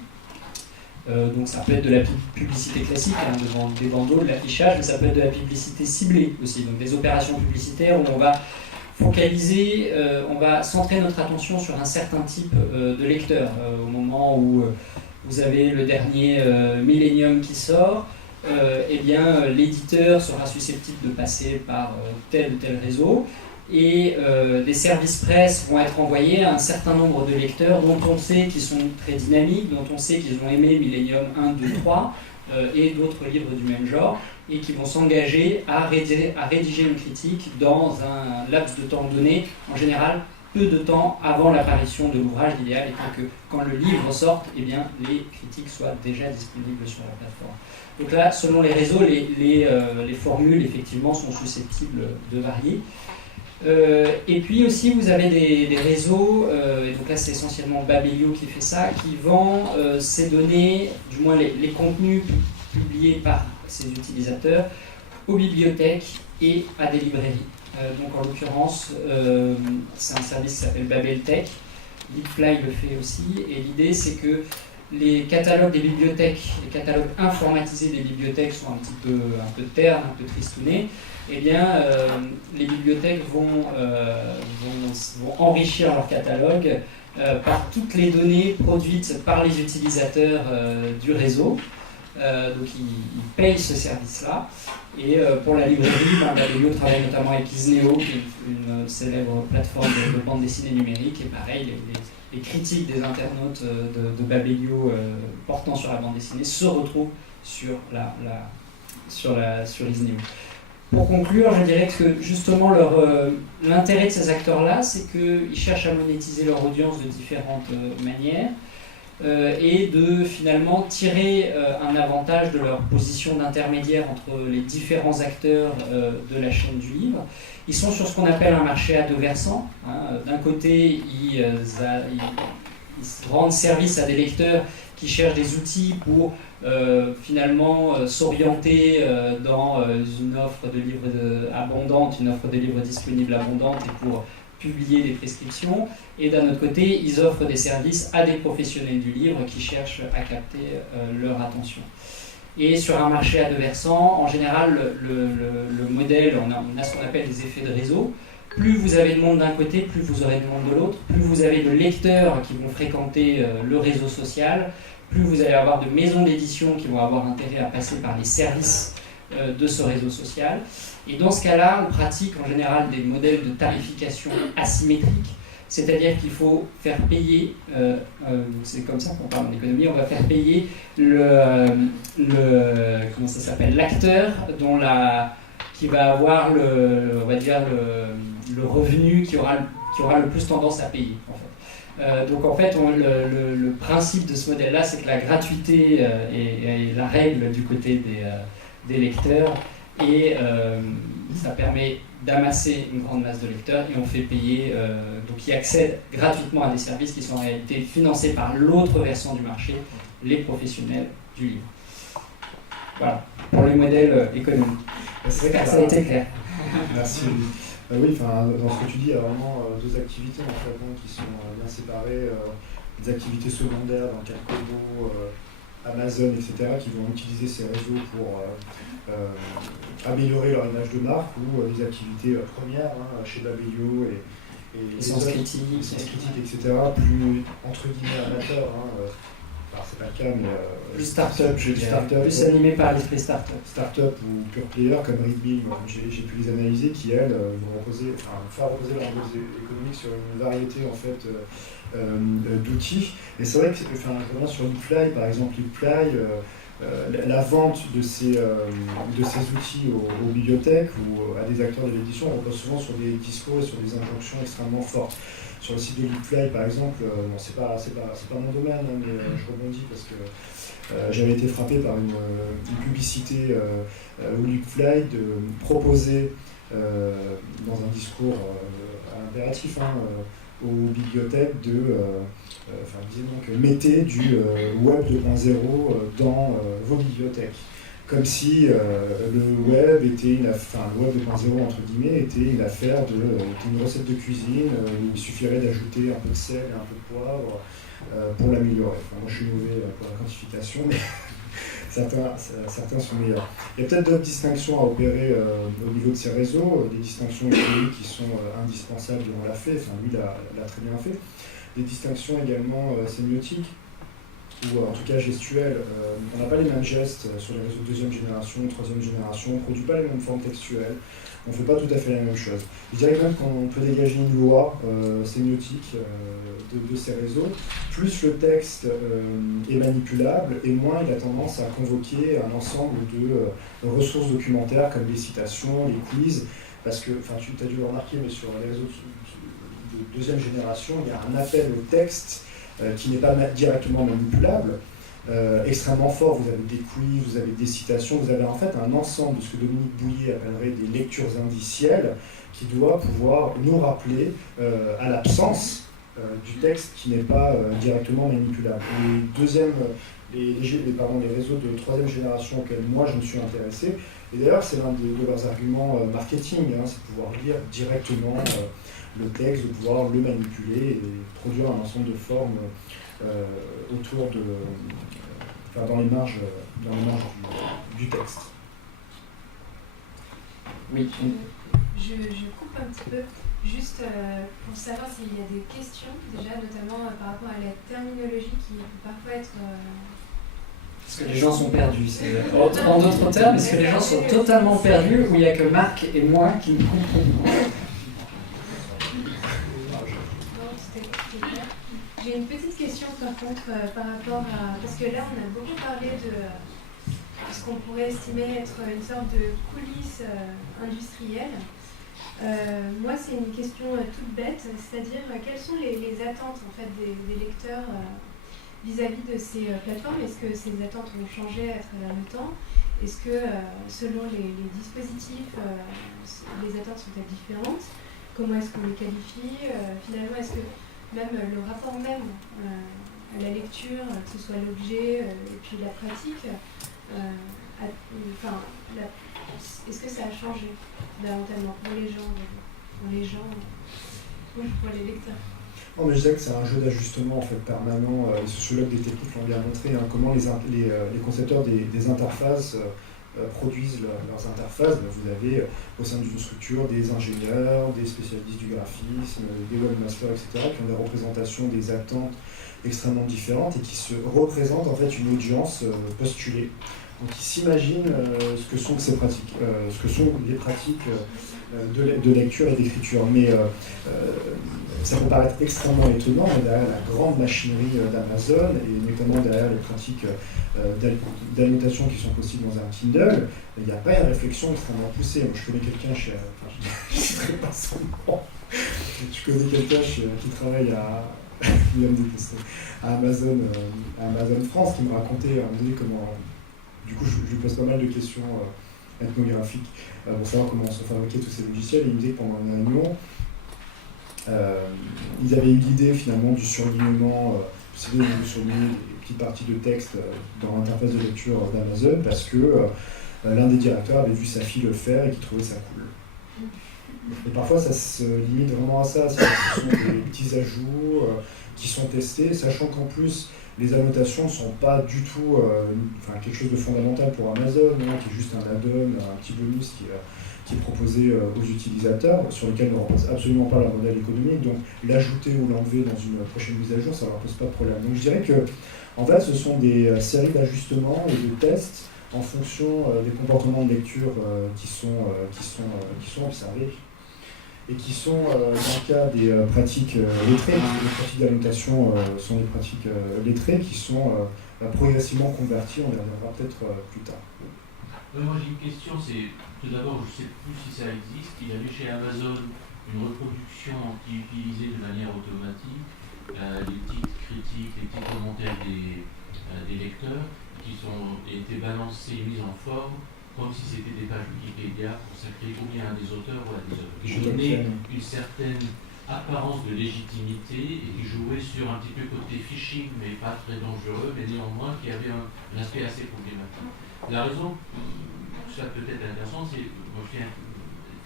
Donc ça peut être de la publicité classique, hein, des bandeaux, de l'affichage, mais ça peut être de la publicité ciblée aussi. Donc des opérations publicitaires où on va focaliser, on va centrer notre attention sur un certain type de lecteur. Au moment où vous avez le dernier Millennium qui sort, eh bien, l'éditeur sera susceptible de passer par tel ou tel réseau et des services presse vont être envoyés à un certain nombre de lecteurs dont on sait qu'ils sont très dynamiques, dont on sait qu'ils ont aimé Millennium 1, 2, 3 et d'autres livres du même genre et qui vont s'engager à rédiger une critique dans un laps de temps donné, en général peu de temps avant l'apparition de l'ouvrage. L'idéal étant que quand le livre sorte, eh bien, les critiques soient déjà disponibles sur la plateforme. Donc là, selon les réseaux, les formules effectivement sont susceptibles de varier. Et puis aussi, vous avez des réseaux, et donc là c'est essentiellement Babelio qui fait ça, qui vend ces données, du moins les contenus publiés par ses utilisateurs, aux bibliothèques et à des librairies. Donc en l'occurrence, c'est un service qui s'appelle BabelTech. Leadfly le fait aussi, et l'idée c'est que les catalogues des bibliothèques, les catalogues informatisés des bibliothèques sont un peu ternes, un peu tristounés. Eh bien, les bibliothèques vont enrichir leur catalogue par toutes les données produites par les utilisateurs du réseau. Donc ils payent ce service-là. Et pour la librairie, Babelio travaille notamment avec Isneo, qui est une célèbre plateforme de bande dessinée numérique. Et pareil, les critiques des internautes de Babelio portant sur la bande dessinée se retrouvent sur Isneo. Pour conclure, je dirais que justement l'intérêt de ces acteurs-là, c'est qu'ils cherchent à monétiser leur audience de différentes manières et de finalement tirer un avantage de leur position d'intermédiaire entre les différents acteurs de la chaîne du livre. Ils sont sur ce qu'on appelle un marché à deux versants. Hein. D'un côté, ils rendent service à des lecteurs qui cherchent des outils pour finalement s'orienter dans une offre de livres abondante, une offre de livres disponibles abondante et pour publier des prescriptions. Et d'un autre côté, ils offrent des services à des professionnels du livre qui cherchent à capter leur attention. Et sur un marché à deux versants, en général, le modèle, on a ce qu'on appelle des effets de réseau. Plus vous avez de monde d'un côté, plus vous aurez de monde de l'autre. Plus vous avez de lecteurs qui vont fréquenter le réseau social, plus vous allez avoir de maisons d'édition qui vont avoir intérêt à passer par les services de ce réseau social. Et dans ce cas-là, on pratique en général des modèles de tarification asymétriques, c'est-à-dire qu'il faut faire payer, c'est comme ça qu'on parle en économie, on va faire payer l'acteur qui va avoir le revenu qui aura le plus tendance à payer. En fait. Donc en fait, le principe de ce modèle-là, c'est que la gratuité est la règle du côté des lecteurs et ça permet d'amasser une grande masse de lecteurs et on fait payer, donc qui accèdent gratuitement à des services qui sont en réalité financés par l'autre versant du marché, les professionnels du livre. Voilà, pour les modèles économiques. Ça a été clair. Merci. Oui, dans ce que tu dis, il y a vraiment deux activités en fait, qui sont bien séparées. Des activités secondaires dans Calcobo, Amazon, etc., qui vont utiliser ces réseaux pour améliorer leur image de marque, ou des activités premières chez Babelio et Sens Critique, etc., plus entre guillemets amateurs. Alors c'est pas le cas, mais plus start-up, plus animé par l'esprit start-up. Start-up ou pure player comme Readmill, j'ai pu les analyser, qui elles vont faire reposer leur modèle économique sur une variété en fait d'outils. Et c'est vrai que vraiment sur Leadfly, par exemple, Leadfly, la vente de ces outils aux bibliothèques ou à des acteurs de l'édition repose souvent sur des discours et sur des injonctions extrêmement fortes. sur le site de Leapfly par exemple, bon, c'est pas mon domaine, hein, mais je rebondis parce que j'avais été frappé par une publicité au Leapfly de proposer dans un discours impératif aux bibliothèques disons donc mettez du web 2.0 dans vos bibliothèques. Comme si le web était le web 2.0 entre guillemets était une affaire une recette de cuisine où il suffirait d'ajouter un peu de sel et un peu de poivre pour l'améliorer. Moi je suis mauvais pour la quantification, mais certains sont meilleurs. Il y a peut-être d'autres distinctions à opérer au niveau de ces réseaux, des distinctions économiques qui sont indispensables, on l'a fait, lui l'a très bien fait. Des distinctions également sémiotiques, ou en tout cas gestuelles. On n'a pas les mêmes gestes sur les réseaux de deuxième génération, troisième génération, on ne produit pas les mêmes formes textuelles, on ne fait pas tout à fait la même chose. Je dirais même qu'on peut dégager une loi sémiotique de ces réseaux. Plus le texte est manipulable, et moins il a tendance à convoquer un ensemble de ressources documentaires comme les citations, les quiz, parce que, tu as dû le remarquer, mais sur les réseaux de deuxième génération, il y a un appel au texte qui n'est pas directement manipulable, extrêmement fort. Vous avez des quiz, vous avez des citations, vous avez en fait un ensemble de ce que Dominique Bouillet appellerait des lectures indicielles qui doit pouvoir nous rappeler à l'absence du texte qui n'est pas directement manipulable. Les réseaux de troisième génération auxquels moi je me suis intéressé, et d'ailleurs c'est l'un de leurs arguments marketing, c'est de pouvoir lire directement le texte, de pouvoir le manipuler et produire un ensemble de formes autour dans les marges du texte. Oui. Je coupe un petit peu, juste pour savoir s'il y a des questions, déjà notamment par rapport à la terminologie qui peut parfois être... Est-ce que les gens sont perdus? En d'autres termes, est-ce que les gens sont totalement perdus ou il n'y a que Marc et moi qui nous comprenons? J'ai une petite question par contre par rapport à... Parce que là, on a beaucoup parlé de ce qu'on pourrait estimer être une sorte de coulisses industrielles. Moi, c'est une question toute bête, c'est-à-dire quelles sont les attentes en fait, des lecteurs vis-à-vis de ces plateformes? Est-ce que ces attentes ont changé à travers le temps? Est-ce que selon les dispositifs, les attentes sont-elles différentes? Comment est-ce qu'on les qualifie? Finalement, est-ce que même le rapport même à la lecture, que ce soit l'objet et puis la pratique, est-ce que ça a changé fondamentalement pour les gens, pour les lecteurs? Non, mais je disais que c'est un jeu d'ajustement en fait, permanent. Les sociologues des techniques l'ont bien montré, comment les concepteurs des interfaces produisent leurs interfaces. Vous avez au sein d'une structure des ingénieurs, des spécialistes du graphisme, des webmasters, etc., qui ont des représentations des attentes extrêmement différentes et qui se représentent en fait une audience postulée. Donc ils s'imaginent ce que sont ces pratiques, ce que sont les pratiques de lecture et d'écriture. Mais ça peut paraître extrêmement étonnant, mais derrière la grande machinerie d'Amazon, et notamment derrière les pratiques d'annotation qui sont possibles dans un Kindle, il n'y a pas une réflexion extrêmement poussée. Moi, je connais quelqu'un je ne citerai pas son nom, je connais quelqu'un qui travaille à Amazon France, qui me racontait à un moment donné comment... Du coup, je lui pose pas mal de questions ethnographiques pour savoir comment sont fabriqués tous ces logiciels. Et il me disait que pendant une réunion, ils avaient eu l'idée finalement du surlignement, de surligner des petites parties de texte dans l'interface de lecture d'Amazon parce que l'un des directeurs avait vu sa fille le faire et qu'il trouvait ça cool. Et parfois, ça se limite vraiment à ça. Ce sont des petits ajouts qui sont testés, sachant qu'en plus, les annotations ne sont pas du tout quelque chose de fondamental pour Amazon, qui est juste un add-on, un petit bonus qui est proposé aux utilisateurs, sur lequel ne repose absolument pas leur modèle économique. Donc l'ajouter ou l'enlever dans une prochaine mise à jour, ça ne leur pose pas de problème. Donc je dirais que en fait, ce sont des séries d'ajustements et de tests en fonction des comportements de lecture qui sont observés. Et qui sont, dans le cas des pratiques lettrées, les pratiques d'annotation sont des pratiques lettrées qui sont progressivement converties, on y reviendra peut-être plus tard. Moi j'ai une question, c'est tout d'abord, je ne sais plus si ça existe, il y avait chez Amazon une reproduction qui est utilisée de manière automatique, les titres critiques, les titres commentaires des lecteurs qui ont été balancés, mis en forme, comme si c'était des pages Wikipédia consacrées ou bien à des auteurs ou à des œuvres, qui donnaient une certaine apparence de légitimité et qui jouait sur un petit peu côté phishing, mais pas très dangereux, mais néanmoins qui avait un aspect assez problématique. La raison, ça peut être intéressant, c'est moi je suis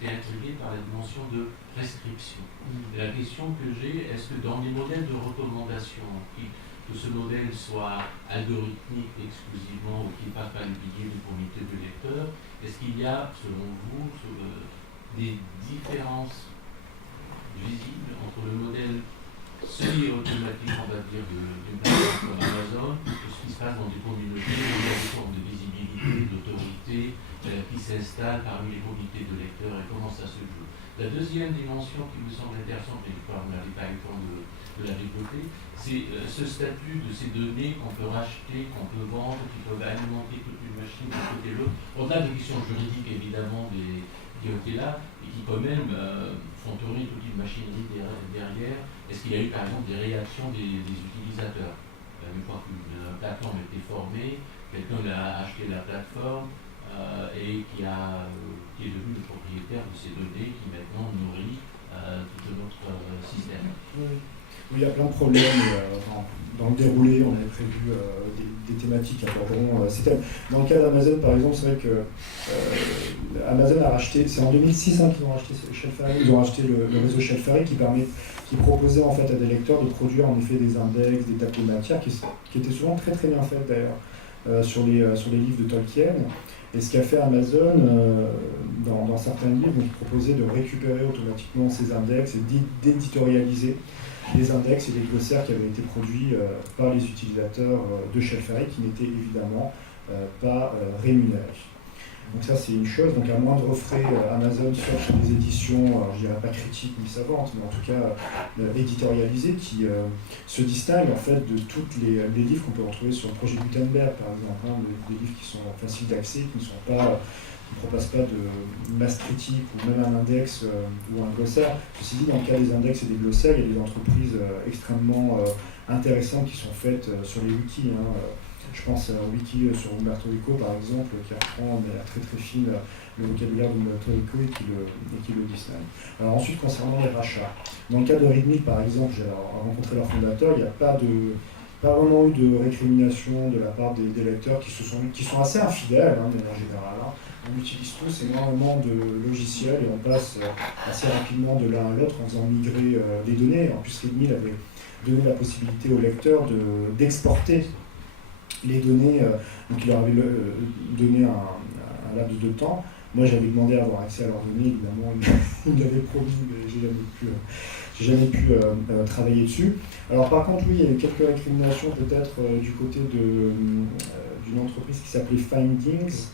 intrigué par la dimension de prescription. La question que j'ai, est-ce que dans les modèles de recommandation, que ce modèle soit algorithmique exclusivement ou qu'il passe par le biais du comité de lecteurs, est-ce qu'il y a, selon vous, des différences visible entre le modèle semi-automatique, on va dire, d'une plateforme comme Amazon, et ce qui se passe dans des communautés où il y a des formes de visibilité, d'autorité qui s'installent parmi les comités de lecteurs et comment ça se joue. La deuxième dimension qui me semble intéressante, et on n'avait pas eu le temps de la développer, c'est ce statut de ces données qu'on peut racheter, qu'on peut vendre, qui peuvent alimenter toute une machine d'un côté et l'autre. On a des questions juridiques évidemment qui ont été là et qui quand même font tourner toute une machinerie derrière. Est-ce qu'il y a eu par exemple des réactions des utilisateurs? Une fois qu'une plateforme a été formée, quelqu'un a acheté la plateforme et qui est devenu le propriétaire de ces données qui maintenant nourrit tout notre système. Oui, il y a plein de problèmes dans le déroulé. On avait prévu des thématiques qui aborderont ces thèmes. Dans le cas d'Amazon, par exemple, c'est vrai que Amazon a racheté, c'est en 2006 qu'ils ont racheté Shelferry, ils ont racheté le réseau Shelferry qui proposait en fait à des lecteurs de produire en effet des index, des tableaux de matière qui étaient souvent très très bien faits d'ailleurs sur les livres de Tolkien. Et ce qu'a fait Amazon dans certains livres, il proposait de récupérer automatiquement ces index et d'éditorialiser les index et les glossaires qui avaient été produits par les utilisateurs de Shelferry qui n'étaient évidemment pas rémunérés. Donc ça c'est une chose, donc à moindre frais, Amazon cherche des éditions, je dirais pas critiques ni savantes, mais en tout cas éditorialisées, qui se distinguent en fait de tous les livres qu'on peut retrouver sur le projet Gutenberg par exemple, des livres qui sont faciles d'accès, qui ne proposent pas de masse critique ou même un index ou un glossaire. Ceci dit, dans le cas des index et des glossaires, il y a des entreprises extrêmement intéressantes qui sont faites sur les wikis. Je pense à un wiki sur Umberto Eco, par exemple, qui reprend de manière très très fine le vocabulaire d'Umberto Eco et qui le distingue. Alors ensuite, concernant les rachats, dans le cas de Readme, par exemple, j'ai rencontré leur fondateur, il n'y a pas vraiment eu de récrimination de la part des lecteurs qui sont assez infidèles, de manière générale. On utilise tous énormément de logiciels et on passe assez rapidement de l'un à l'autre en faisant migrer les données. En plus, Readme avait donné la possibilité aux lecteurs d'exporter les données, donc il leur avait donné un laps de temps. Moi j'avais demandé à avoir accès à leurs données, évidemment ils me l'avaient promis, mais j'ai jamais pu travailler dessus. Alors par contre oui, il y avait quelques récriminations peut-être du côté d'une entreprise qui s'appelait Findings,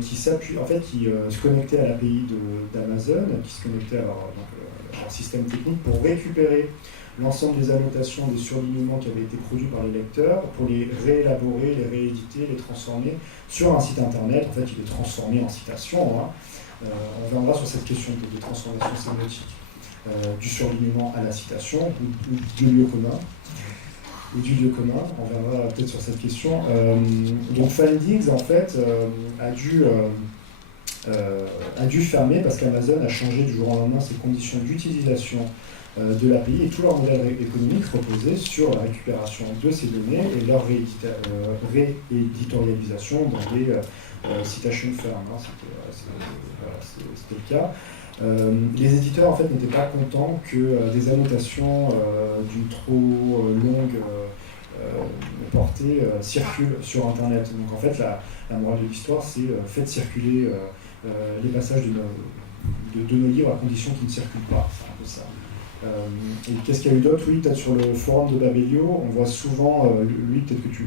qui se connectait à l'API d'Amazon, qui se connectait à leur système technique pour récupérer l'ensemble des annotations, des surlignements qui avaient été produits par les lecteurs, pour les réélaborer, les rééditer, les transformer sur un site internet. En fait, il est transformé en citation. On viendra sur cette question de transformation sémiotique du surlignement à la citation, ou du lieu commun. On viendra peut-être sur cette question. Donc Findings, en fait, a dû fermer parce qu'Amazon a changé du jour au lendemain ses conditions d'utilisation de l'API et tout leur modèle économique reposait sur la récupération de ces données et leur rééditorialisation dans des citation firms. C'était le cas. Les éditeurs en fait n'étaient pas contents que des annotations d'une trop longue portée circulent sur Internet. Donc en fait la morale de l'histoire c'est faites circuler les passages de nos livres à condition qu'ils ne circulent pas. C'est un peu ça. Et qu'est-ce qu'il y a eu d'autre? Oui, peut-être sur le forum de Babelio, on voit souvent, lui peut-être que tu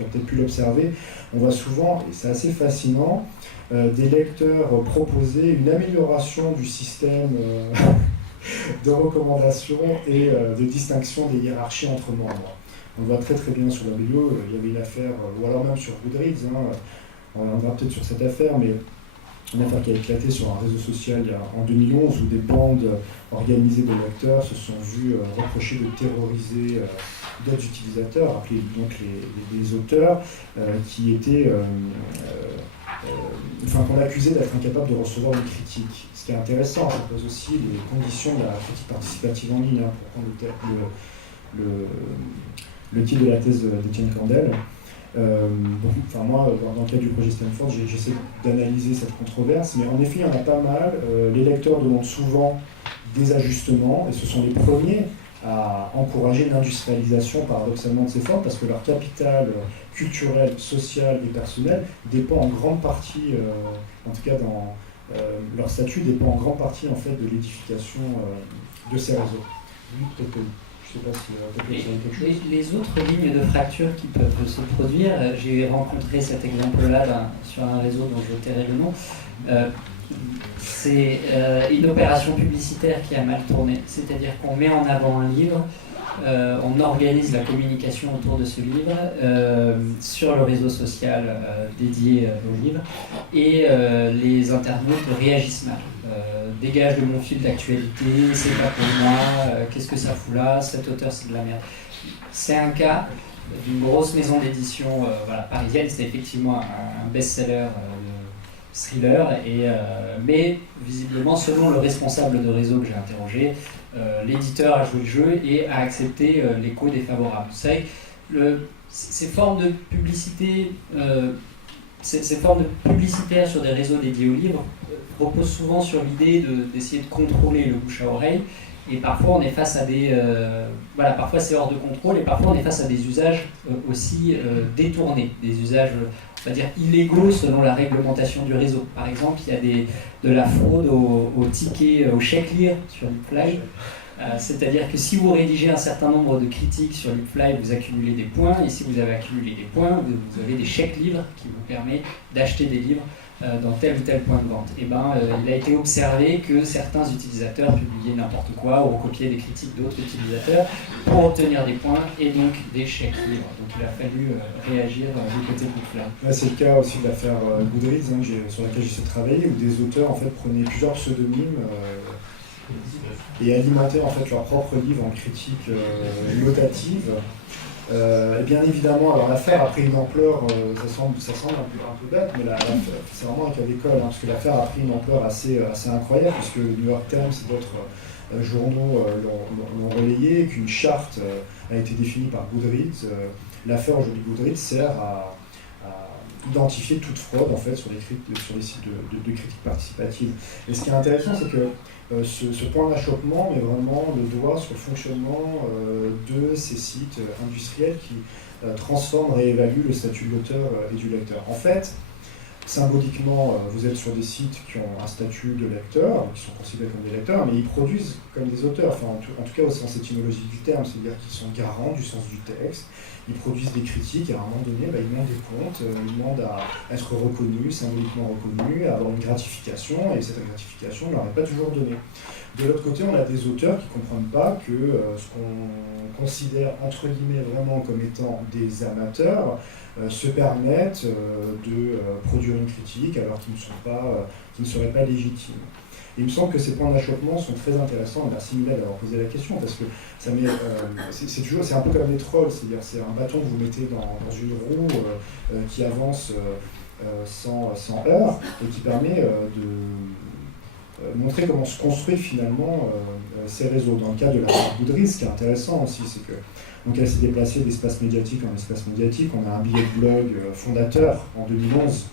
as peut-être pu l'observer, on voit souvent, et c'est assez fascinant, des lecteurs proposer une amélioration du système de recommandation et de distinction des hiérarchies entre membres. On le voit très très bien sur Babelio, il y avait une affaire, ou alors même sur Goodreads, on reviendra peut-être sur cette affaire, mais une affaire qui a éclaté sur un réseau social en 2011 où des bandes organisées de lecteurs se sont vues reprocher de terroriser d'autres utilisateurs, appelés donc les auteurs, qui étaient, qu'on accusait d'être incapables de recevoir une critique. Ce qui est intéressant, ça pose aussi les conditions de la critique participative en ligne, pour prendre le titre de la thèse d'Étienne Candel. Moi, dans le cadre du projet Stanford, j'essaie d'analyser cette controverse, mais en effet, il y en a pas mal. Les lecteurs demandent souvent des ajustements, et ce sont les premiers à encourager l'industrialisation, paradoxalement, de ces formes, parce que leur capital culturel, social et personnel dépend en grande partie, en tout cas dans leur statut, dépend en grande partie en fait de l'édification de ces réseaux. Oui, peut-être que je ne sais pas si vous avez quelque chose. Les autres lignes de fracture qui peuvent se produire, j'ai rencontré cet exemple-là sur un réseau dont je tairai le nom. C'est une opération publicitaire qui a mal tourné, c'est-à-dire qu'on met en avant un livre, on organise la communication autour de ce livre sur le réseau social dédié au livre, et les internautes réagissent mal. Dégage de mon fil d'actualité, c'est pas pour moi, qu'est-ce que ça fout là, cet auteur c'est de la merde. C'est un cas d'une grosse maison d'édition parisienne, c'est effectivement un best-seller thriller, mais visiblement, selon le responsable de réseau que j'ai interrogé, l'éditeur a joué le jeu et a accepté l'écho défavorable. Vous savez, ces formes de publicité, ces formes publicitaires sur des réseaux dédiés aux livres reposent souvent sur l'idée d'essayer de contrôler le bouche à oreille, et parfois on est face à des... parfois c'est hors de contrôle, et parfois on est face à des usages aussi détournés, des usages, on va dire, illégaux selon la réglementation du réseau. Par exemple, il y a de la fraude au ticket, au chèque-lire sur Leapfly. C'est-à-dire que si vous rédigez un certain nombre de critiques sur Leapfly, vous accumulez des points, et si vous avez accumulé des points, vous avez des chèques-livres qui vous permettent d'acheter des livres dans tel ou tel point de vente. Il a été observé que certains utilisateurs publiaient n'importe quoi ou recopiaient des critiques d'autres utilisateurs pour obtenir des points et donc des chèques libres. Donc il a fallu réagir du côté de Leapfly. C'est le cas aussi de l'affaire Goodreads, sur laquelle j'essaie de travailler, où des auteurs en fait prenaient plusieurs pseudonymes et alimentaient en fait leurs propres livres en critique notative. Et bien évidemment, alors l'affaire a pris une ampleur, ça semble un peu bête, mais c'est vraiment un cas d'école, parce que l'affaire a pris une ampleur assez incroyable, puisque le New York Times et d'autres journaux l'ont relayé, qu'une charte a été définie par Goodreads. L'affaire aujourd'hui Goodreads sert à identifier toute fraude en fait sur les sites de critique participative. Et ce qui est intéressant, c'est que ce point d'achoppement met vraiment le doigt sur le fonctionnement de ces sites industriels qui transforment, réévaluent le statut de l'auteur et du lecteur. En fait, symboliquement, vous êtes sur des sites qui ont un statut de lecteur, qui sont considérés comme des lecteurs, mais ils produisent comme des auteurs, en tout cas au sens étymologique du terme, c'est-à-dire qu'ils sont garants du sens du texte, ils produisent des critiques, et à un moment donné, ils demandent des comptes, ils demandent à être reconnus, symboliquement reconnus, à avoir une gratification, et cette gratification ne leur est pas toujours donnée. De l'autre côté, on a des auteurs qui ne comprennent pas que ce qu'on considère entre guillemets vraiment comme étant des amateurs se permettent de produire une critique alors qu'ils ne seraient pas légitimes. Et il me semble que ces points d'achoppement sont très intéressants, et merci Milad d'avoir posé la question, parce que ça met, c'est un peu comme les trolls, c'est-à-dire c'est un bâton que vous mettez dans une roue qui avance sans heurts, et qui permet de montrer comment se construit finalement ces réseaux. Dans le cas de la Goodreads, ce qui est intéressant aussi, c'est que donc elle s'est déplacée d'espace médiatique en espace médiatique. On a un billet de blog fondateur en 2011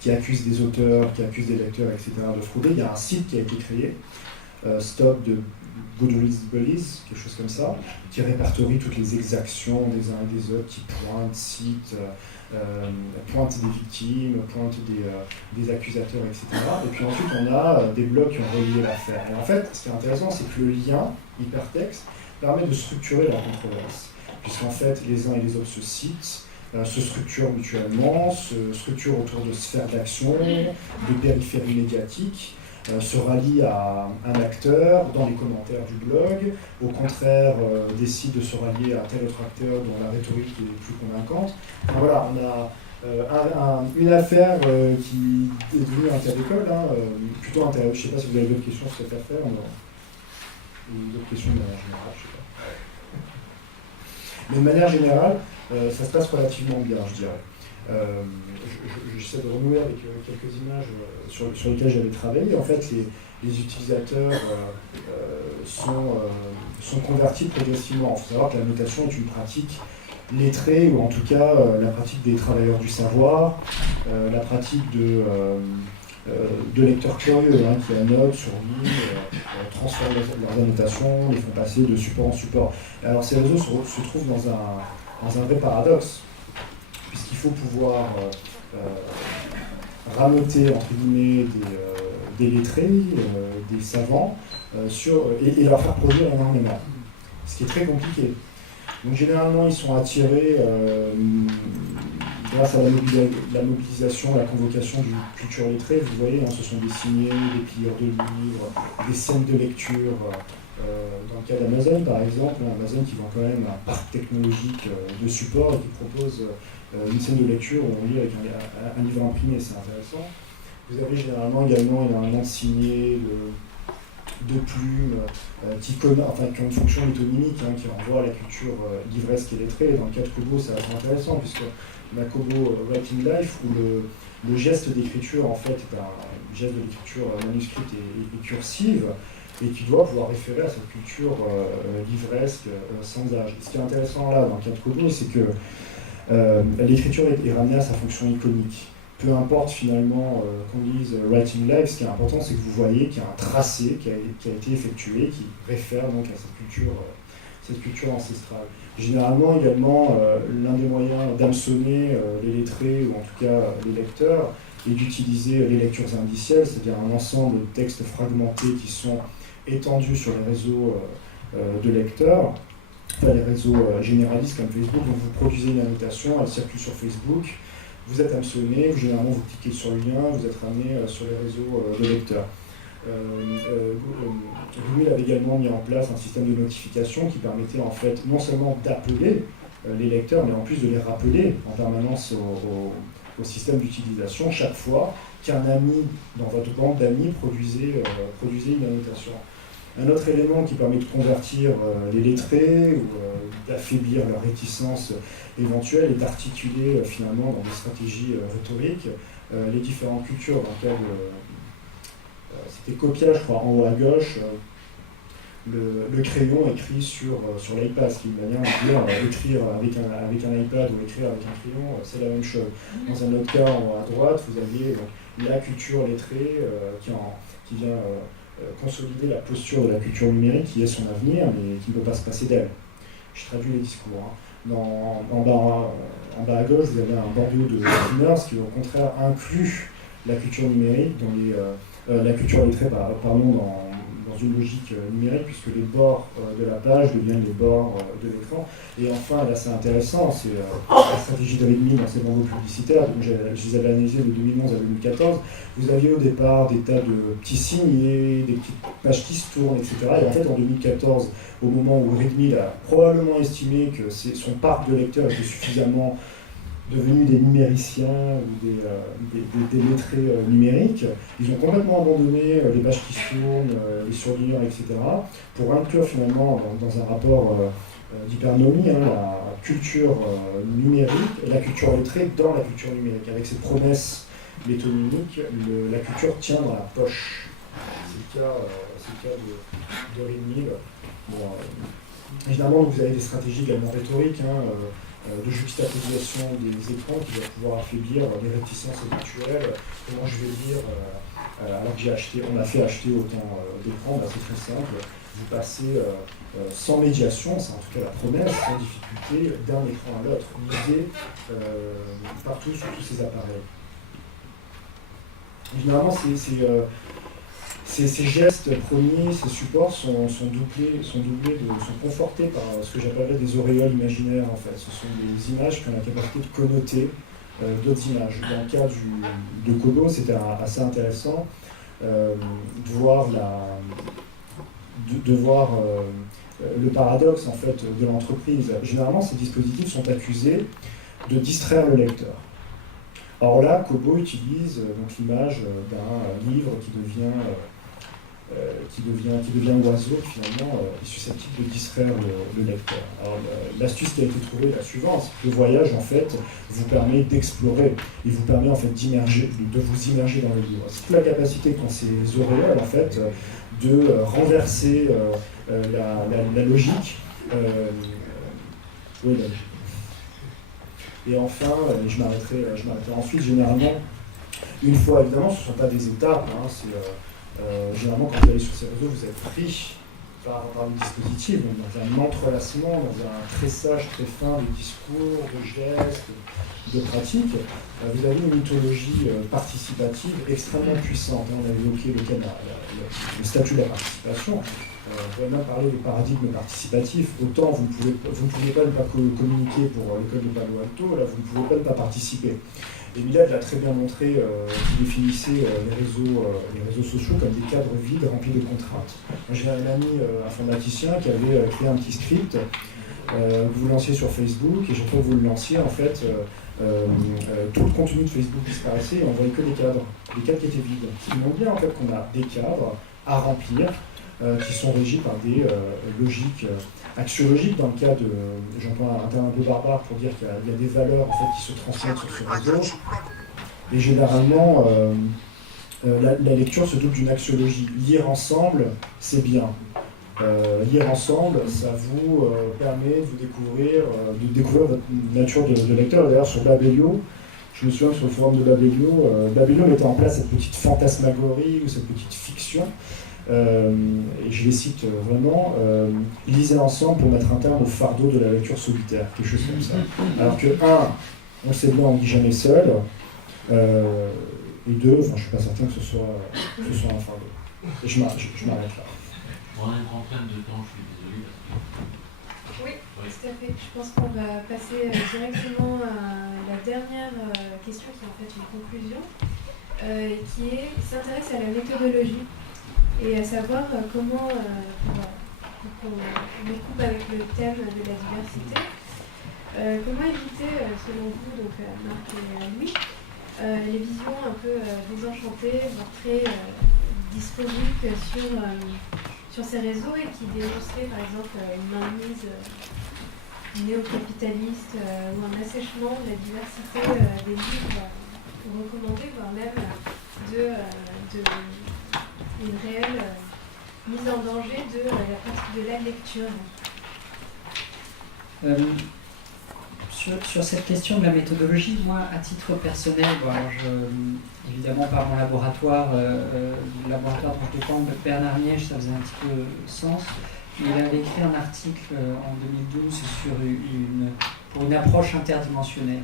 qui accuse des auteurs, qui accuse des lecteurs, etc. de frauder. Il y a un site qui a été créé, Stop de Goodreads Bullies, quelque chose comme ça, qui répertorie toutes les exactions des uns et des autres, qui citent, pointe des victimes, pointe des accusateurs, etc. Et puis ensuite, on a des blogs qui ont relié l'affaire. Et en fait, ce qui est intéressant, c'est que le lien hypertexte permet de structurer la controverse, puisqu'en fait, les uns et les autres se citent, se structurent mutuellement, se structurent autour de sphères d'action, de périphéries médiatiques, se rallient à un acteur dans les commentaires du blog, au contraire décide de se rallier à tel autre acteur dont la rhétorique est plus convaincante. Enfin, voilà, Une affaire qui est devenue un cas d'école, hein, plutôt intéressante. Je ne sais pas si vous avez d'autres questions sur cette affaire, ou d'autres questions de manière générale, je sais pas. Mais de manière générale, ça se passe relativement bien, je dirais. J'essaie de renouer avec quelques images sur lesquelles j'avais travaillé. En fait, les utilisateurs sont convertis progressivement. Il faut savoir que la notation est une pratique lettrée, ou en tout cas la pratique des travailleurs du savoir, la pratique de lecteurs curieux, hein, qui annotent, surlignent, transforment leurs annotations, les font passer de support en support. Alors ces réseaux se trouvent dans un vrai paradoxe, puisqu'il faut pouvoir rameuter, entre guillemets, des lettrés, des savants, et leur faire produire énormément, ce qui est très compliqué. Donc généralement, ils sont attirés grâce à la mobilisation, la convocation du culture lettrée. Vous voyez, hein, ce sont des signés, des plieurs de livres, des scènes de lecture. Dans le cas d'Amazon, par exemple, Amazon qui vend quand même un parc technologique de support et qui propose une scène de lecture où on lit avec un livre imprimé, c'est intéressant. Vous avez généralement également énormément de signés, de plumes, qui ont une fonction métonymique, hein, qui renvoie à la culture livresque et lettrée. Dans le cas de Kobo, ça va être intéressant, puisque la Kobo Writing Life, où le geste d'écriture en fait est un geste de l'écriture manuscrite et cursive, et qui doit pouvoir référer à cette culture livresque sans âge. Ce qui est intéressant là, dans le cas de Kobo, c'est que l'écriture est ramenée à sa fonction iconique. Peu importe finalement qu'on dise Writing Life, ce qui est important, c'est que vous voyez qu'il y a un tracé qui a été effectué, qui réfère donc à cette culture ancestrale. Généralement également, l'un des moyens d'hameçonner les lettrés, ou en tout cas les lecteurs, est d'utiliser les lectures indicielles, c'est-à-dire un ensemble de textes fragmentés qui sont étendus sur les réseaux de lecteurs, enfin les réseaux généralistes comme Facebook. Donc vous produisez une annotation, elle circule sur Facebook, vous êtes hameçonné, généralement vous cliquez sur le lien, vous êtes ramené sur les réseaux de lecteurs. Google avait également mis en place un système de notification qui permettait en fait non seulement d'appeler les lecteurs, mais en plus de les rappeler en permanence au système d'utilisation chaque fois qu'un ami dans votre bande d'amis produisait une annotation. Un autre élément qui permet de convertir les lettrés ou d'affaiblir leur réticence éventuelle et d'articuler finalement dans des stratégies rhétoriques les différentes cultures dans lesquelles c'était copiage, je crois, en haut à gauche, le crayon écrit sur l'iPad, ce qui est une manière de dire écrire avec un iPad ou écrire avec un crayon, c'est la même chose. Dans un autre cas, en haut à droite, vous aviez la culture lettrée qui vient consolider la posture de la culture numérique qui est son avenir, mais qui ne peut pas se passer d'elle. Je traduis les discours. Hein. En bas à gauche, vous avez un bandeau de Winners qui, au contraire, inclut la culture numérique la culture lettrée, dans une logique numérique, puisque les bords de la page deviennent les bords de l'écran. Et enfin, là c'est intéressant, c'est la stratégie de Redmi dans ces bandeaux publicitaires. Donc, je les avais analysés de 2011 à 2014. Vous aviez au départ des tas de petits signés, des petites pages qui se tournent, etc. Et en fait, en 2014, au moment où Redmi a probablement estimé que son parc de lecteurs était suffisamment devenus des numériciens ou des lettrés numériques, ils ont complètement abandonné les pages qui se tournent, les surligneurs, etc., pour inclure finalement dans un rapport d'hypernomie la culture numérique et la culture lettrée dans la culture numérique. Avec cette promesse métonymique, la culture tient dans la poche. C'est le cas de Redmi. Évidemment, vous avez des stratégies également rhétoriques, de juxtaposition des écrans qui va pouvoir affaiblir les réticences habituelles. Comment je vais dire, alors que on a fait acheter autant d'écrans, c'est très simple. Vous passez sans médiation, c'est en tout cas la promesse, sans difficulté, d'un écran à l'autre, lisez partout sur tous ces appareils. Évidemment, ces gestes premiers, ces supports sont confortés par ce que j'appellerais des auréoles imaginaires en fait. Ce sont des images qui ont la capacité de connoter d'autres images. Dans le cas de Kobo, c'était assez intéressant de voir le paradoxe en fait de l'entreprise. Généralement, ces dispositifs sont accusés de distraire le lecteur. Alors là, Kobo utilise donc l'image d'un livre qui devient oiseau, qui finalement est susceptible de distraire le lecteur. Alors l'astuce qui a été trouvée est la suivante, c'est que le voyage en fait vous permet d'explorer, et vous permet en fait de vous immerger dans le livre. C'est toute la capacité qu'ont ces auréoles en fait de renverser la logique. Oui, la logique. Et enfin, je m'arrêterai ensuite, généralement, une fois évidemment, ce ne sont pas des étapes, hein, généralement, quand vous allez sur ces réseaux, vous êtes pris par le dispositif, donc dans un entrelacement, dans un tressage très fin de discours, de gestes, de pratiques. Vous avez une mythologie participative extrêmement puissante. On a évoqué le statut de la participation. On va même parler du paradigme participatif. Autant vous ne pouviez pas ne pas communiquer pour l'école de Palo Alto, là vous ne pouvez pas ne pas participer. Et Milad l'a très bien montré, qui définissait les réseaux sociaux comme des cadres vides remplis de contraintes. J'ai un ami informaticien qui avait créé un petit script, vous le lanciez sur Facebook, et chaque fois que vous le lanciez, en fait, tout le contenu de Facebook disparaissait et on voyait que des cadres qui étaient vides. Ce qui montre bien en fait qu'on a des cadres à remplir, qui sont régis par des logiques axiologiques. Dans le cas de, j'emploie un terme un peu barbare pour dire qu'il y a des valeurs en fait, qui se transmettent sur ce réseau. Et généralement, la lecture se doute d'une axiologie. Lire ensemble, c'est bien. Lire ensemble, ça vous permet de découvrir votre nature de lecteur. D'ailleurs, sur Babelio, je me souviens sur le forum de Babelio mettait en place cette petite fantasmagorie ou cette petite fiction. Et je les cite vraiment, lisez ensemble pour mettre un terme au fardeau de la lecture solitaire, quelque chose comme ça. Alors que, on sait bien, on ne dit jamais seul, et deux, je ne suis pas certain que ce soit un fardeau. Et je m'arrête là. On a une contrainte de temps, je suis désolé. Oui, tout à fait. Je pense qu'on va passer directement à la dernière question qui est en fait une conclusion, qui s'intéresse à la méthodologie. Et à savoir comment, pour qu'on le coupe avec le thème de la diversité, comment éviter, selon vous, donc Marc et Louis, les visions un peu désenchantées, voire très dysphoriques sur ces réseaux et qui dénonçaient par exemple une mainmise néo-capitaliste ou un assèchement de la diversité des livres recommandés, voire même une réelle mise en danger de la pratique de la lecture. Sur cette question de la méthodologie, moi, à titre personnel, évidemment par mon laboratoire, le laboratoire dont je dépends, Bernard Miège, ça faisait un petit peu sens. Il avait écrit un article en 2012 pour une approche interdimensionnelle.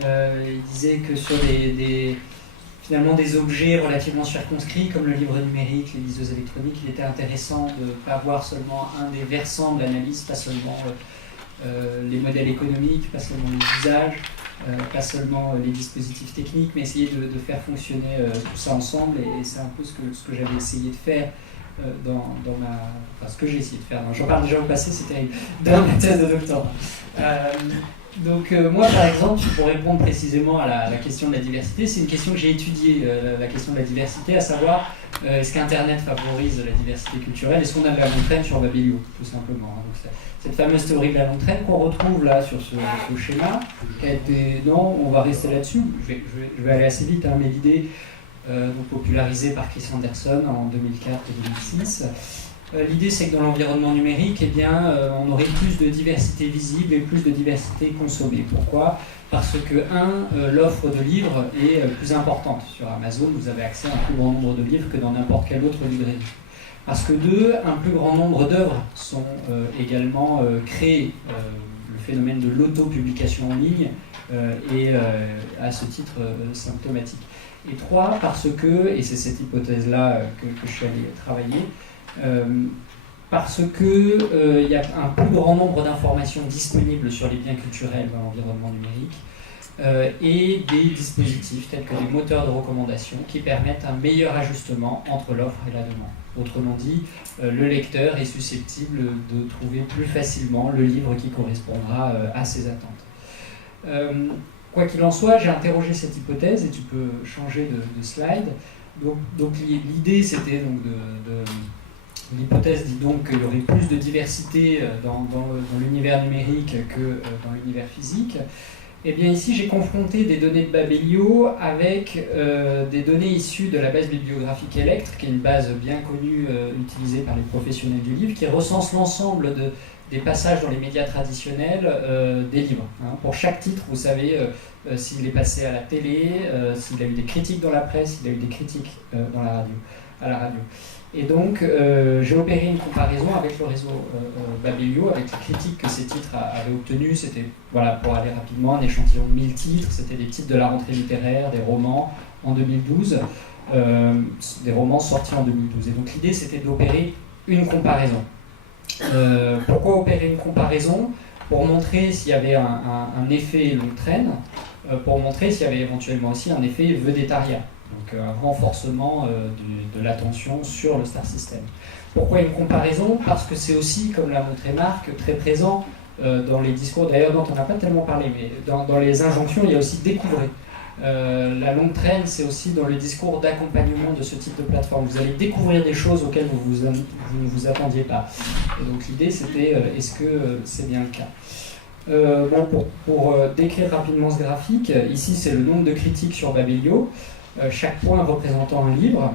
Il disait que sur finalement des objets relativement circonscrits comme le livre numérique, les liseuses électroniques, il était intéressant de ne pas voir seulement un des versants de l'analyse, pas seulement les modèles économiques, pas seulement les usages, pas seulement les dispositifs techniques, mais essayer de faire fonctionner tout ça ensemble, et c'est un peu ce que j'avais essayé de faire ce que j'ai essayé de faire, j'en parle déjà au passé, c'est terrible, dans ma thèse de doctorat. Donc moi par exemple, pour répondre précisément à la question de la diversité, c'est une question que j'ai étudiée, la question de la diversité, à savoir est-ce qu'Internet favorise la diversité culturelle, est-ce qu'on a de la longue traîne sur Babelio, tout simplement. Donc, cette fameuse théorie de la longue traîne qu'on retrouve là sur ce schéma, non, on va rester là-dessus, je vais aller assez vite, mais l'idée popularisée par Chris Anderson en 2004 et 2006, l'idée, c'est que dans l'environnement numérique, on aurait plus de diversité visible et plus de diversité consommée. Pourquoi ? Parce que, l'offre de livres est plus importante. Sur Amazon, vous avez accès à un plus grand nombre de livres que dans n'importe quelle autre librairie. Parce que, un plus grand nombre d'œuvres sont également créées. Le phénomène de l'auto-publication en ligne est, à ce titre, symptomatique. Et 3, parce que, et c'est cette hypothèse-là que je suis allé travailler, parce que y a un plus grand nombre d'informations disponibles sur les biens culturels dans l'environnement numérique et des dispositifs tels que des moteurs de recommandation qui permettent un meilleur ajustement entre l'offre et la demande. Autrement dit, le lecteur est susceptible de trouver plus facilement le livre qui correspondra à ses attentes. quoi qu'il en soit, j'ai interrogé cette hypothèse, et tu peux changer de slide. Donc l'idée, c'était donc l'hypothèse dit donc qu'il y aurait plus de diversité dans l'univers numérique que dans l'univers physique. Et bien ici, j'ai confronté des données de Babelio avec des données issues de la base bibliographique Electre, qui est une base bien connue utilisée par les professionnels du livre, qui recense l'ensemble des passages dans les médias traditionnels des livres. Pour chaque titre, vous savez s'il est passé à la télé, s'il a eu des critiques dans la presse, s'il a eu des critiques à la radio. Et donc, j'ai opéré une comparaison avec le réseau Babelio, avec les critiques que ces titres avaient obtenues. C'était, voilà, pour aller rapidement, un échantillon de 1000 titres. C'était des titres de la rentrée littéraire, des romans en 2012, des romans sortis en 2012. Et donc, l'idée, c'était d'opérer une comparaison. Pourquoi opérer une comparaison? Pour montrer s'il y avait un effet long traîne, pour montrer s'il y avait éventuellement aussi un effet vedettariat. Donc un renforcement de l'attention sur le star system. Pourquoi une comparaison? Parce que c'est aussi, comme l'a montré Marc, très présent dans les discours, d'ailleurs dont on n'a pas tellement parlé, mais dans les injonctions, il y a aussi découvrir. La longue traîne, c'est aussi dans le discours d'accompagnement de ce type de plateforme. Vous allez découvrir des choses auxquelles vous ne vous attendiez pas. Et donc l'idée, c'était, est-ce que c'est bien le cas? Pour décrire rapidement ce graphique, ici c'est le nombre de critiques sur Babelio. Chaque point représentant un livre,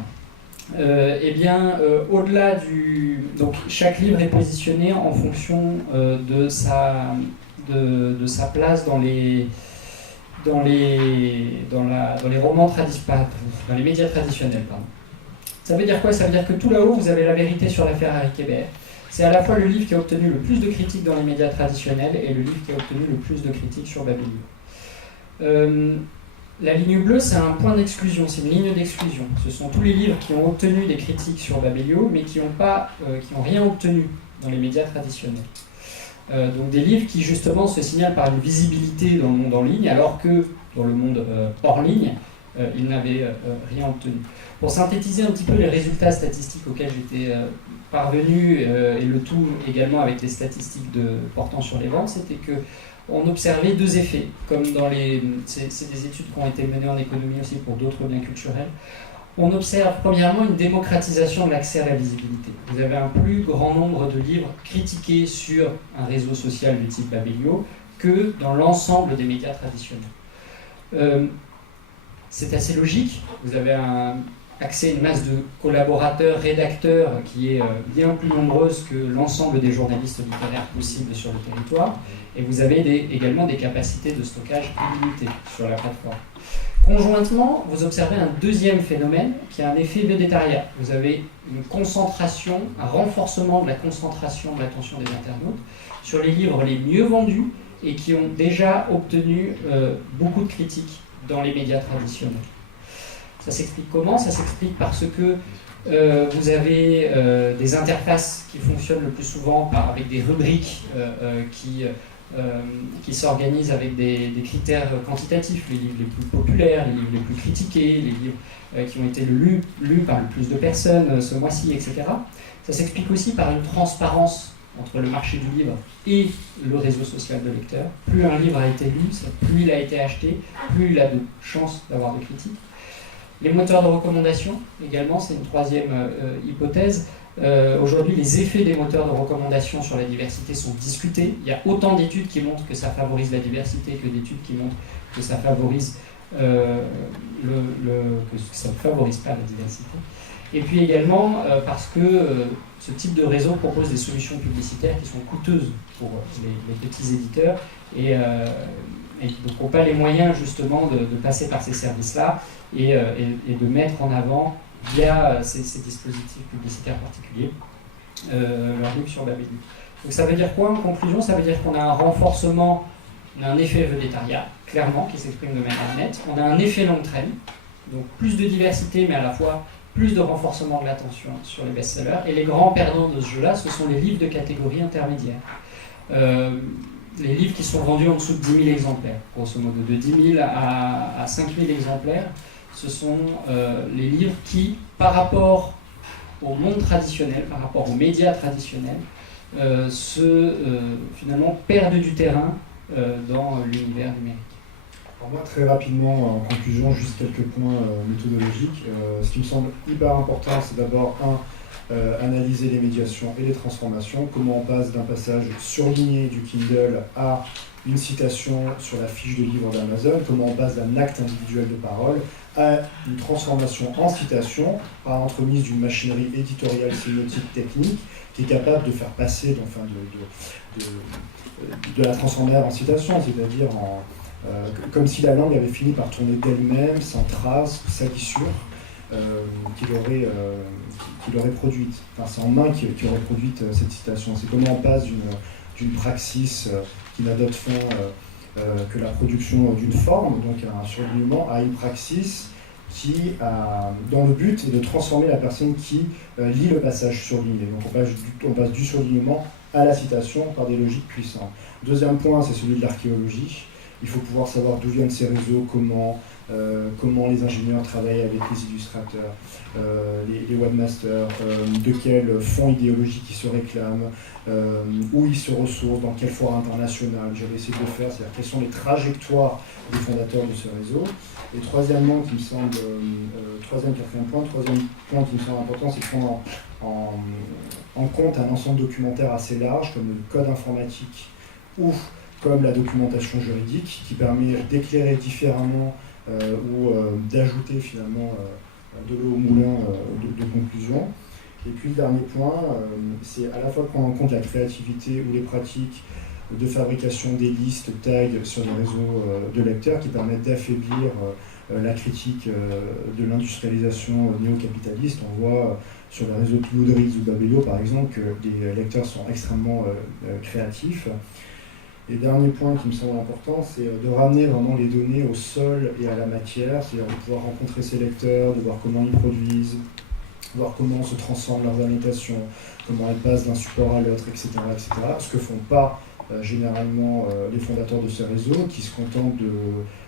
au-delà du... Donc chaque livre est positionné en fonction de sa place dans les romans dans les médias traditionnels. Pardon. Ça veut dire quoi? Ça veut dire que tout là-haut, vous avez La vérité sur l'affaire Harry Kéber. C'est à la fois le livre qui a obtenu le plus de critiques dans les médias traditionnels et le livre qui a obtenu le plus de critiques sur Babelio. La ligne bleue, c'est un point d'exclusion, c'est une ligne d'exclusion. Ce sont tous les livres qui ont obtenu des critiques sur Babelio, mais qui n'ont rien obtenu dans les médias traditionnels. Donc des livres qui justement se signalent par une visibilité dans le monde en ligne, alors que dans le monde hors ligne, ils n'avaient rien obtenu. Pour synthétiser un petit peu les résultats statistiques auxquels j'étais parvenu, et le tout également avec les statistiques portant sur les ventes, c'était que on observait deux effets, comme c'est des études qui ont été menées en économie aussi pour d'autres biens culturels. On observe premièrement une démocratisation de l'accès à la visibilité. Vous avez un plus grand nombre de livres critiqués sur un réseau social du type Babelio que dans l'ensemble des médias traditionnels. C'est assez logique, vous avez accès à une masse de collaborateurs, rédacteurs qui est bien plus nombreuse que l'ensemble des journalistes littéraires possibles sur le territoire, et vous avez également des capacités de stockage illimitées sur la plateforme. Conjointement, vous observez un deuxième phénomène qui a un effet vedettariat. Vous avez une concentration, un renforcement de la concentration de l'attention des internautes sur les livres les mieux vendus et qui ont déjà obtenu beaucoup de critiques dans les médias traditionnels. Ça s'explique comment? Ça s'explique parce que vous avez des interfaces qui fonctionnent le plus souvent avec des rubriques qui s'organisent avec des critères quantitatifs, les livres les plus populaires, les livres les plus critiqués, les livres qui ont été lus par le plus de personnes ce mois-ci, etc. Ça s'explique aussi par une transparence entre le marché du livre et le réseau social de lecteurs. Plus un livre a été lu, plus il a été acheté, plus il a de chances d'avoir de critiques. Les moteurs de recommandation, également, c'est une troisième hypothèse. Aujourd'hui, les effets des moteurs de recommandation sur la diversité sont discutés. Il y a autant d'études qui montrent que ça favorise la diversité que d'études qui montrent que ça favorise que ça ne favorise pas la diversité. Et puis également parce que ce type de réseau propose des solutions publicitaires qui sont coûteuses pour les petits éditeurs et donc n'ont pas les moyens justement de passer par ces services-là et de mettre en avant via ces dispositifs publicitaires particuliers leur livre sur Babelio. Donc ça veut dire quoi en conclusion? Ça veut dire qu'on a un renforcement, on a un effet vedettariat, clairement, qui s'exprime de manière nette. On a un effet longue traîne, donc plus de diversité, mais à la fois plus de renforcement de l'attention sur les best-sellers. Et les grands perdants de ce jeu-là, ce sont les livres de catégorie intermédiaire. Les livres qui sont vendus en dessous de 10 000 exemplaires, grosso modo, de 10 000 à 5 000 exemplaires. Ce sont les livres qui, par rapport au monde traditionnel, par rapport aux médias traditionnels, finalement perdent du terrain dans l'univers numérique. Alors moi, très rapidement, en conclusion, juste quelques points méthodologiques. Ce qui me semble hyper important, c'est d'abord, analyser les médiations et les transformations. Comment on passe d'un passage surligné du Kindle à une citation sur la fiche de livre d'Amazon, comment on passe d'un acte individuel de parole à une transformation en citation par l'entremise d'une machinerie éditoriale sémiotique technique qui est capable de faire passer, enfin, de la transformer en citation, c'est-à-dire comme si la langue avait fini par tourner d'elle-même, sans trace, salissure, qu'il aurait produite. Enfin, c'est en main qui aurait produit cette citation. C'est comment on passe d'une praxis qui n'a d'autre fin que la production d'une forme, donc un surlignement, à une praxis qui a dans le but de transformer la personne qui lit le passage surligné. Donc on passe du surlignement à la citation par des logiques puissantes. Deuxième point, c'est celui de l'archéologie. Il faut pouvoir savoir d'où viennent ces réseaux, comment les ingénieurs travaillent avec les illustrateurs, les webmasters, de quel fonds idéologique ils se réclament, où ils se ressourcent, dans quelle foire internationale. J'avais essayé de le faire, c'est-à-dire quelles sont les trajectoires des fondateurs de ce réseau. Et troisièmement, qui me semble, troisième point qui me semble important, c'est de prendre en compte un ensemble documentaire assez large, comme le code informatique ou comme la documentation juridique, qui permet d'éclairer différemment ou d'ajouter finalement de l'eau au moulin de conclusion. Et puis le dernier point, c'est à la fois prendre en compte la créativité ou les pratiques de fabrication des listes, tags sur les réseaux de lecteurs qui permettent d'affaiblir la critique de l'industrialisation néo-capitaliste. On voit sur les réseaux de Goodreads ou Babelio par exemple que les lecteurs sont extrêmement créatifs. Et dernier point qui me semble important, c'est de ramener vraiment les données au sol et à la matière, c'est-à-dire de pouvoir rencontrer ces lecteurs, de voir comment ils produisent, voir comment se transforment leurs annotations, comment elles passent d'un support à l'autre, etc., etc. Ce que ne font pas généralement les fondateurs de ces réseaux, qui se contentent de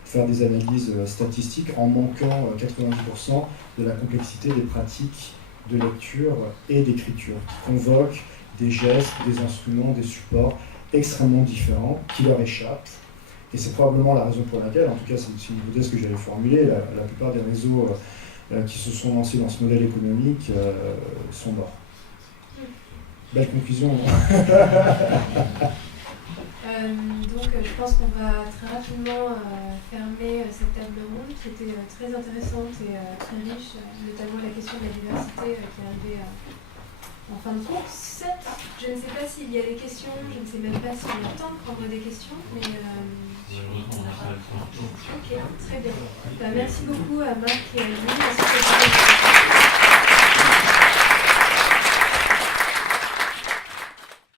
faire des analyses statistiques en manquant 90% de la complexité des pratiques de lecture et d'écriture, qui convoquent des gestes, des instruments, des supports extrêmement différents qui leur échappent. Et c'est probablement la raison pour laquelle, en tout cas c'est une hypothèse que j'avais formulée, la plupart des réseaux qui se sont lancés dans ce modèle économique sont morts. Belle conclusion, non? Donc je pense qu'on va très rapidement fermer cette table ronde qui était très intéressante et très riche, notamment la question de la diversité qui est arrivée en fin de course. Je ne sais pas s'il y a des questions, je ne sais même pas s'il y a le temps de prendre des questions, mais on a pas le temps. ok, très bien. Merci beaucoup à Marc et à Louis.